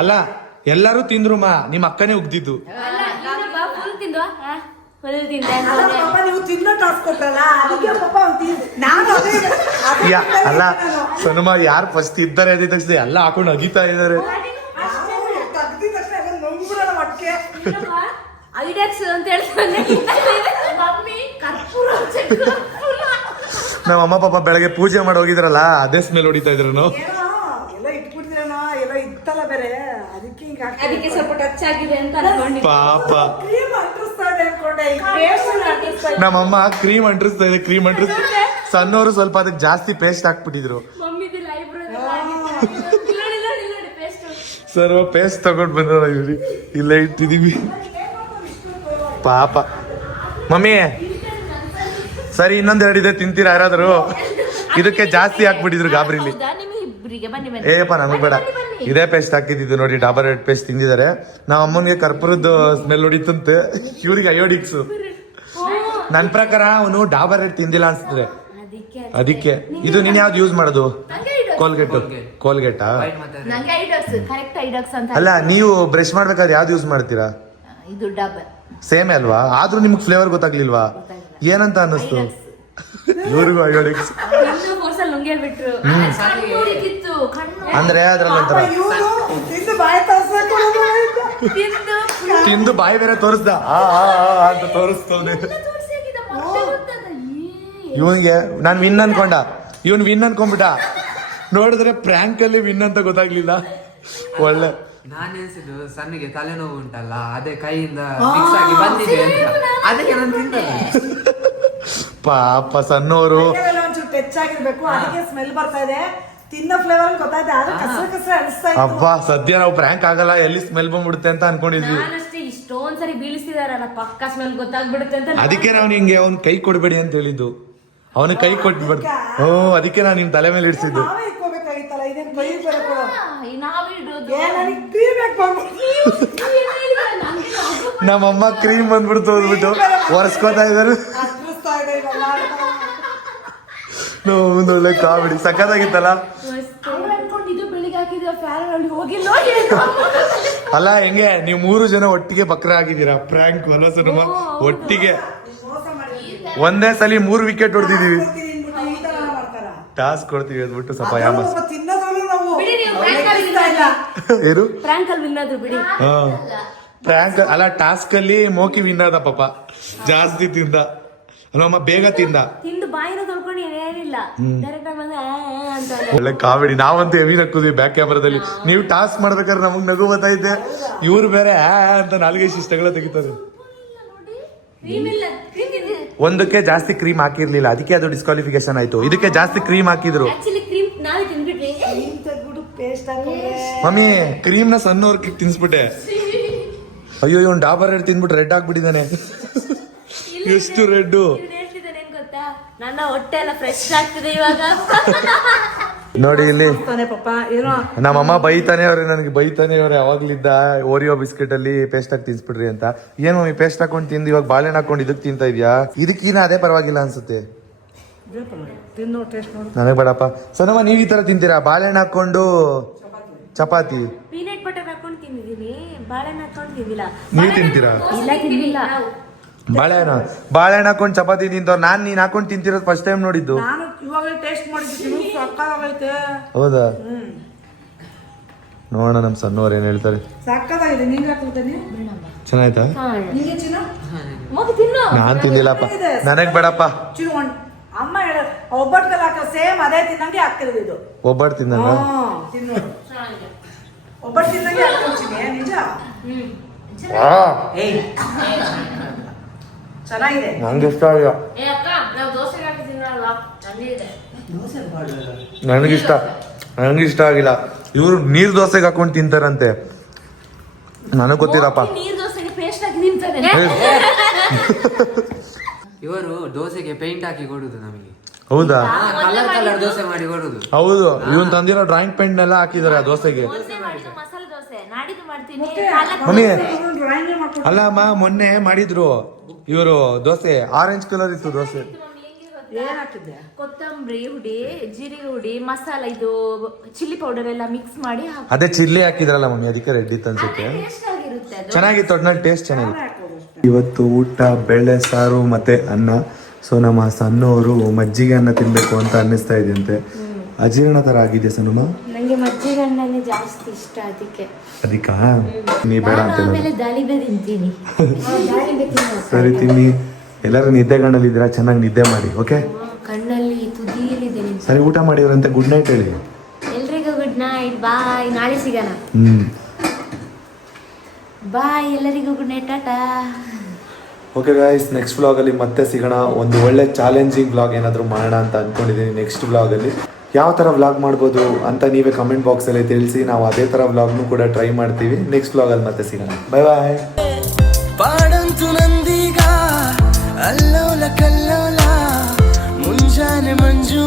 ಅಲ್ಲ ಎಲ್ಲರೂ ತಿಂದ್ರು ನಿಮ್ ಅಕ್ಕನೇ ಉಗ್ದಿದ್ದು. ನೀವು ತಿನ್ನೋ ಟಾಸ್ಕ್ ಕೊಟ್ರಲ್ಲ, ಅದಕ್ಕೆ ಪಾಪ ನಾನು ಅಲ್ಲ ಸನುಮ ಯಾರು ಫಸ್ಟ್ ಇದ್ದಾರೆ ಅದೇ ತಕ್ಷಣ ಎಲ್ಲ ಹಾಕೊಂಡು ಅಗಿತಾ ಇದಾರೆ. ಐಡೆಕ್ಸ್ ಅಂತ ಹೇಳ್ತಾರೆ. ನಮ್ಮ ಅಮ್ಮ ಪಾಪ ಬೆಳಗ್ಗೆ ಪೂಜೆ ಮಾಡಿ ಹೋಗಿದ್ರಲ್ಲ, ಅದೇ ಸ್ಮೆಲ್ ಹೊಡಿತಾ ಇದ್ರು. ಎಲ್ಲ ಇಟ್ಬಿಡ್ತೀರನೋ, ಎಲ್ಲ ಇತ್ತಲ್ಲ ಬೇರೆ, ಅದಕ್ಕೆ ಅದಕ್ಕೆ ಸ್ವಲ್ಪ ಟಚ್ ಆಗಿದೆ ಅಂತ ಅನ್ಕೊಂಡಿದ್ದೆ. ಪಾಪ ಕ್ರೀಮ್ ಅಂಟಿಸ್ತಾ ಇದೆ ಅನ್ಕೊಂಡೆ. ನಮ್ಮಮ್ಮ ಕ್ರೀಮ್ ಅಂಟಿಸ್ತಾ ಇದೆ, ಕ್ರೀಮ್ ಅಂಟಿಸ್ತಾ. ಸಣ್ಣವರು ಸ್ವಲ್ಪ ಅದಕ್ಕೆ ಜಾಸ್ತಿ ಪೇಸ್ಟ್ ಹಾಕ್ಬಿಟ್ಟಿದ್ರು. ಸರ್ ಪೇಸ್ಟ್ ತಗೊಂಡ್ ಬಂದ ಇವ್ರಿ, ಇಲ್ಲೇ ಇಟ್ಟಿದೀವಿ. ಪಾಪ ಮಮ್ಮಿ ಸರಿ, ಇನ್ನೊಂದೆರಡು ಇದೆ ತಿಂತೀರಾ ಯಾರಾದ್ರು? ಇದಕ್ಕೆ ಜಾಸ್ತಿ ಹಾಕ್ಬಿಟ್ಟಿದ್ರು ಗಾಬರಿಲಿ. ಏಪ್ಪ ನನಗ್ ಬೇಡ, ಇದೇ ಪೇಸ್ಟ್ ಹಾಕಿದ್ದು ನೋಡಿ, ಡಾಬರ್ ರೆಡ್ ಪೇಸ್ಟ್ ತಿಂದಿದ್ದಾರೆ. ನಾವ್ ಅಮ್ಮನ್ಗೆ ಕರ್ಪೂರದ ಸ್ಮೆಲ್ ಹೊಡಿತಂತೆ, ಇವ್ರಿಗೆ ಅಯೋಡಿಕ್ಸ್. ನನ್ ಪ್ರಕಾರ ಅವನು ಡಾಬರ್ ರೆಡ್ ತಿಂದಿಲ್ಲ ಅನ್ಸ್ತದೆ, ಅದಕ್ಕೆ. ಇದು ನೀನ್ ಯಾವ್ದು ಯೂಸ್ ಮಾಡೋದು? ಕೋಲ್ಗೇಟಾ? ಅಲ್ಲ ನೀವು ಬ್ರಷ್ ಮಾಡ್ಬೇಕಾದ್ರೆ ಯಾವ್ದು ಯೂಸ್ ಮಾಡ್ತೀರಾ? ಇದು ಡಬಲ್ ಸೇಮ್ ಅಲ್ವಾ? ಆದ್ರೂ ನಿಮ್ಗೆ ಫ್ಲೇವರ್ ಗೊತ್ತಾಗ್ಲಿಲ್ವಾ? ಏನಂತ ಅನ್ನಿಸ್ತು? ಇವ್ರಿಗೂ ಅಯೋಡಿಕ್ಸ್ ಅಂದ್ರೆ ಅದ್ರಲ್ಲಿ ಒಂಥರ ತಿಂದು ಬಾಯಿ ಬೇರೆ ತೋರಿಸ್ದ ಅಂತ ತೋರಿಸ್ತವ್ನೆ. ಇವನ್ಗೆ ನಾನ್ ವಿನ್ ಅನ್ಕೊಂಡ, ಇವನ್ ವಿನ್ ಅನ್ಕೊಂಡ್ಬಿಟ್ಟ. ನೋಡಿದ್ರೆ ಪ್ರ್ಯಾಂಕ್ ಅಲ್ಲಿ ವಿನ್ ಅಂತ ಗೊತ್ತಾಗ್ಲಿಲ್ಲ. ಒಳ್ಳೆ ನಾನು ಎನ್ಸಿದ್ದು ಸನ್ನಿಗೆ ತಲೆನೋವು ಉಂಟಲ್ಲ, ಅದೇ ಕೈಯಿಂದ ಮಿಕ್ಸ್ ಆಗಿ ಬಂದಿದೆ ಅಂತ, ಅದಕ್ಕೆ ನಾನು ತಿಂತೇನೆ. ಪಾಪ ಸಣ್ಣವರು ಒಂಚೂರು ಟಚ್ ಆಗಿರ್ಬೇಕು, ಅದಕ್ಕೆ ಸ್ಮೆಲ್ ಬರ್ತಾ ಇದೆ. ತಿನ್ನೋ ಫ್ಲೇವರ್ ಗೊತ್ತಾಯ್ತು, ಆದ್ರೆ ಕಸರ ಅನಿಸ್ತಾ ಇದೆ. ಅಬ್ಬಾ ಸದ್ಯ ನಾವು ಪ್ರ್ಯಾಂಕ್ ಆಗಲ್ಲ, ಎಲ್ಲಿ ಸ್ಮೆಲ್ ಬಂದ್ಬಿಡುತ್ತೆ ಅಂತ ಅನ್ಕೊಂಡಿದ್ವಿ. ಇಷ್ಟೊಂದ್ಸರಿ ಬೀಳಿಸಿದಾರಲ್ಲ, ಪಕ್ಕ ಸ್ಮೆಲ್ ಗೊತ್ತಾಗ್ಬಿಡುತ್ತೆ ಅಂತ. ಅದಕ್ಕೆ ನಾವು ನಿಂಗೆ ಅವ್ನ್ ಕೈ ಕೊಡ್ಬೇಡಿ ಅಂತ ಹೇಳಿದ್ದು, ಅವನ ಕೈ ಕೊಟ್ಬಿಡ್. ಅದಕ್ಕೆ ನಾನು ನಿಮ್ ತಲೆ ಮೇಲೆ ಇಡ್ಸಿದ್ದು. ನಾವೇ ಇಕ್ಕೋಬೇಕಾಗಿತ್ತಲ್ಲ, ಇದೇನು ಕೈ ಬರಬೇಕು. ನಮ್ಮಮ್ಮ ಕ್ರೀಮ್ ಬಂದ್ಬಿಡ್ತು ಹೋಗ್ಬಿಟ್ಟು ಒರೆಸ್ಕೋತಾ ಇದಾರೆ. ಒಂದೊಳ್ಳೆ ಕಾಮಿಡಿ ಸಖತ್ತಾಗಿತ್ತಲ್ಲ. ಅಲ್ಲ ಹೆಂಗೆ ನೀವು 3 ಜನ ಒಟ್ಟಿಗೆ ಬಕ್ರ ಆಗಿದ್ದೀರಾ? ಪ್ರ್ಯಾಂಕ್ ಅಲ್ಲ ಸಿನಿಮಾ, ಒಟ್ಟಿಗೆ ಒಂದೇ ಸಲ 3 ವಿಕೆಟ್ ಹೊಡೆದಿದೀವಿ. ಟಾಸ್ಕ್ ಕೊಡ್ತೀವಿ ಅಂದ್ಬಿಟ್ಟು ಸ್ವಲ್ಪ ಯಾಮಸ್ ಏನು ಪ್ರ್ಯಾಂಕ್ ಅಲ್ಲ, ಟಾಸ್ಕ್ ಅಲ್ಲಿ ಮೋಕಿ ವಿನ್ ಆದ ಪಾಪ, ಜಾಸ್ತಿ ತಿಂದ ಅಲ್ಲಮ್ಮ, ಬೇಗ ತಿಂದ. ತಿಂದು ಬಾಯಿನ ತೊಳ್ಕೊಂಡು ಏನಿಲ್ಲ ಡೈರೆಕ್ಟ್ ಆಗಿ ಬಂದು ಅಂತ ಒಳ್ಳೆ ಕಾಮಿಡಿ. ನಾವಂತೂ ಹೆವಿ ನಕ್ಕುದ್ವಿ ಬ್ಯಾಕ್ ಕ್ಯಾಮ್ರಾದಲ್ಲಿ. ನೀವು ಟಾಸ್ಕ್ ಮಾಡ್ಬೇಕಾದ್ರೆ ನಮಗ್ ನಗು ಬರ್ತೈತೆ, ಇವ್ರು ಬೇರೆ ಅಂತ ನಾಲ್ಗೆ ಶಿಷ್ಟಗಳ ತೆಗಿತಾರೆ. ಒಂದಕ್ಕೆ ಜಾಸ್ತಿ ಕ್ರೀಮ್ ಹಾಕಿರ್ಲಿಲ್ಲ, ಅದಕ್ಕೆ ಅದು ಡಿಸ್ಕ್ವಾಲಿಫಿಕೇಶನ್ ಆಯ್ತು. ಇದಕ್ಕೆ ಜಾಸ್ತಿ ಕ್ರೀಮ್ ಹಾಕಿದ್ರು. ಪೇಸ್ಟ್ ಹಾಕಿದ್ರೆ ಮಮ್ಮಿ ಕ್ರೀಮ್ ನ ಸಣ್ಣವ್ರಿಗೆ ತಿನ್ಸ್ಬಿಟ್ಟೆ. ಅಯ್ಯೋ ಇವ್ನು ಡಾಬರ್ ರೆಡ್ ತಿನ್ಬಿಟ್ಟು ರೆಡ್ ಆಗ್ಬಿಟ್ಟಿದ್ದಾನೆ. ಎಷ್ಟು ರೆಡ್ ಗೊತ್ತಾ, ನನ್ನ ಹೊಟ್ಟೆ ಎಲ್ಲ ಫ್ರೆಶ್ ಆಗ್ತದೆ ಇವಾಗ. ನೋಡಿ ಇಲ್ಲಿ ತಾನೆ ಪಾಪ ಏನೋ ನಮ್ಮಮ್ಮ ಬೈತಾನೆ ಅವ್ರೆ, ನನಗೆ ಬೈತಾನೆ ಅವ್ರೆ ಯಾವಾಗ್ಲಿದ್ದ ಓರಿಯೋ ಬಿಸ್ಕೆಟ್ ಅಲ್ಲಿ ಪೇಸ್ಟ್ ಹಾಕಿ ತಿನ್ಸ್ಬಿಡ್ರಿ ಅಂತ. ಏನು ಮಮ್ಮಿ ಪೇಸ್ಟ್ ಹಾಕೊಂಡು ತಿಂದು ಇವಾಗ ಬಾಳೆಹಣ್ಣು ಹಾಕೊಂಡು ಇದಕ್ಕೆ ತಿಂತಾ ಇದೆಯಾ? ಇದಕ್ಕಿನ್ನ ಅದೇ ಪರವಾಗಿಲ್ಲ ಅನ್ಸುತ್ತೆ. ತಿನ್ನೋ ಟೇಸ್ಟ್ ನೋಡು. ನನಗೆ ಬೇಡಪ್ಪ. ಸನಮ್ಮ ನೀವ್ ಈ ತರ ತಿಂತೀರಾ? ಬಾಳೆಹಣ್ಣು ಹಾಕೊಂಡು ಚಪಾತಿ, ಪೀನಟ್ ಬಟರ್ ಹಾಕೊಂಡು ತಿಂದಿದ್ದೀನಿ, ಬಾಳೆಹಣ್ಣು ಹಾಕೊಂಡು ತಿಂದಿಲ್ಲ. ನೀವ್ ತಿಂತೀರಾ? ಇಲ್ಲ ತಿಂದಿಲ್ಲ. ಬಾಳೆಹಣ್ಣು ಹಾಕೊಂಡು ಚಪಾತಿ ತಿಂತವ್ರು. ನೀನ್ ಹಾಕೊಂಡು ತಿಂತಿರೋದು ಫಸ್ಟ್ ಟೈಮ್ ನೋಡಿದ್ದು. ನಾನು ಇವಾಗಲೇ ಟೇಸ್ಟ್ ಮಾಡಿದ್ದೀನಿ, ಸಕ್ಕತ್ತಾಗೈತೆ. ಹೌದಾ? ನೋಡೋಣ ನಮ್ ಸಣ್ಣವ್ರು ಏನ್ ಹೇಳ್ತಾರೆ. ಸಕ್ಕತ್ತಾಗಿದೆ. ನೀನ್ ಹಾಕ್ಬಿಡ್ತೇನೆ. ಚೆನ್ನಾಯ್ತಾ? ನಿಂಗೆ ಚಿನ್ನ ಮಗು ತಿನ್ನು. ನಾನ್ ತಿಂದಿಲ್ಲಪ್ಪ, ನನಗ್ ಬೇಡಪ್ಪ. ಚಿನ್ನ ಅಮ್ಮ ಹೇಳ ಒಬ್ಬಟ್ಟಿಗೆಲ್ಲ ಹಾಕೋ ಸೇಮ್ ಅದೇ ತಿನ್ನಂಗೆ ಹಾಕ್ತಿರೋದು ಇದು. ಒಬ್ಬಟ್ಟು ತಿನ್ನಂಗ? ತಿನ್ನು. ಒಬ್ಬಟ್ಟು ತಿನ್ನಂಗೆ ಹಾಕ್ತೀನಿ ನಿಜ. ಚೆನ್ನಾಗಿದೆ. ನಂಗೆ ಇಷ್ಟ ಆಗಿಲ್ಲ. ಏ ಅಕ್ಕ, ನಾವು ದೋಸೆಗೆ ಹಾಕಿ ತಿನ್ನಲ್ಲ, ಚೆನ್ನಾಗಿದೆ. ನನಗಿಷ್ಟ ಆಗಿಲ್ಲ. ಇವ್ರು ನೀರ್ ದೋಸೆಗೆ ಹಾಕೊಂಡು ತಿಂತಾರಂತೆ, ನನಗ್ ಗೊತ್ತಿರಪ್ಪ. ನೀರ್ ದೋಸೆಗೆ ಪೇಸ್ಟ್ ಹಾಕಿ ತಿಂತಾರೆ. ಇವರು ದೋಸೆಗೆ ಪೇಂಟ್ ಹಾಕಿ ಕೊಡುದು ನಮಗೆ. ಹೌದಾ? ಕಲರ್ ಕಲರ್ ದೋಸೆ ಮಾಡಿ ಕೊಡುದು. ಹೌದು, ಇವನ್ ತಂದಿರೋ ಡ್ರಾಯಿಂಗ್ ಪೇಂಟ್ ಎಲ್ಲ ಹಾಕಿದಾರೆ ಆ ದೋಸೆಗೆ. ಮೊನ್ನೆ ಮಾಡಿದ್ದು ಮಸಾಲೆ ದೋಸೆ, ನಾಡಿದ್ದು ಮಾಡ್ತೀನಿ. ಮಮ್ಮಿ ಡ್ರಾಯಿಂಗ್ ಮಾಡ್ಕೊಂಡು ಅಲ್ಲ ಅಮ್ಮ, ಮೊನ್ನೆ ಮಾಡಿದ್ರು ಇವರು ದೋಸೆ, ಆರೆಂಜ್ ಕಲರ್ ಇತ್ತು ದೋಸೆ. ಏನ್ ಹಾಕಿದ್ದೆ? ಕೊತ್ತಂಬರಿ ಹುಡಿ, ಜೀರಿಗೆ ಹುಡಿ, ಮಸಾಲ ಇದು ಚಿಲ್ಲಿ ಪೌಡರ್ ಎಲ್ಲ ಮಿಕ್ಸ್ ಮಾಡಿ ಅದೇ ಚಿಲ್ಲಿ ಹಾಕಿದ್ರಲ್ಲ ಮಮ್ಮಿ, ಅದಕ್ಕೆ ರೆಡ್ ಇತ್ತು ಅನ್ಸುತ್ತೆ. ಟೇಸ್ಟ್ ಆಗಿರುತ್ತೆ ಅದು. ಚೆನ್ನಾಗಿತ್ತು, ಒಟ್ನಲ್ಲಿ ಟೇಸ್ಟ್ ಚೆನ್ನಾಗಿತ್ತು. ಇವತ್ತು ಊಟ ಬೇಳೆ ಸಾರು ಮತ್ತೆ ಅನ್ನ. ಸೊ ನಮ್ಮ ಸಣ್ಣವರು ಮಜ್ಜಿಗೆ ಅನ್ನ ತಿನ್ಬೇಕು ಅಂತ ಅನ್ನಿಸ್ತಾ ಇದೆಯಂತೆ. ಅಜೀರ್ಣ ತರ ಆಗಿದೆ ಸಣ್ಣಮ್ಮ. ನಂಗೆ ಮಜ್ಜಿಗೆ ಅನ್ನನೇ ಜಾಸ್ತಿ ಇಷ್ಟ, ಅದಕ್ಕೆ ಅದಕ್ಕಾ ನೀ ಬೇಡ ಅಂತ ಹೇಳೋದು. ಆಮೇಲೆ ದಾಳಿಂಬೆ ತಿಂತೀನಿ. ದಾಳಿಂಬೆ ತಿನ್ನೋ ಸರಿ ತಿನ್ನಿ. ಎಲ್ಲರೂ ನಿದ್ದೆಗಣ್ಣಲ್ಲಿದ್ದೀರಾ, ಚೆನ್ನಾಗಿ ನಿದ್ದೆ ಮಾಡಿ. ಓಕೆ, ಕಣ್ಣಲ್ಲಿ ತುದಿಯಲ್ಲಿದೆ. ಸರಿ ಊಟ ಮಾಡಿದ್ರಂತೆ, ಗುಡ್ ನೈಟ್ ಹೇಳಿ ಎಲ್ರಿಗೂ ಗುಡ್ ನೈಟ್, ಬಾಯ್, ನಾಳೆ ಸಿಗೋಣ. ಬಾಯ್ ಎಲ್ಲರಿಗೂ good night, tata. Okay guys, next ವ್ಲಾಗಲ್ಲಿ ಮತ್ತೆ ಸಿಗೋಣ. ಒಂದು ಒಳ್ಳೆ ಚಾಲೆಂಜಿಂಗ್ ವ್ಲಾಗ್ ಏನಾದರೂ ಮಾಡೋಣ ಅಂತ ಅಂದ್ಕೊಂಡಿದ್ದೀನಿ. ನೆಕ್ಸ್ಟ್ ವ್ಲಾಗಲ್ಲಿ ಯಾವ ಥರ ವ್ಲಾಗ್ ಮಾಡ್ಬೋದು ಅಂತ ನೀವೇ ಕಮೆಂಟ್ ಬಾಕ್ಸಲ್ಲಿ ತಿಳಿಸಿ. ನಾವು ಅದೇ ಥರ ವ್ಲಾಗ್ನು ಕೂಡ ಟ್ರೈ ಮಾಡ್ತೀವಿ. ನೆಕ್ಸ್ಟ್ ವ್ಲಾಗಲ್ಲಿ ಮತ್ತೆ ಸಿಗೋಣ. ಬಾಯ್ ಬಾಯ್. ಪಾಡಂತು ನಂದೀಗ ಅಲ್ಲೋಲ ಕಲ್ಲೋಲ ಮುಂಜಾನೆ ಮಂಜು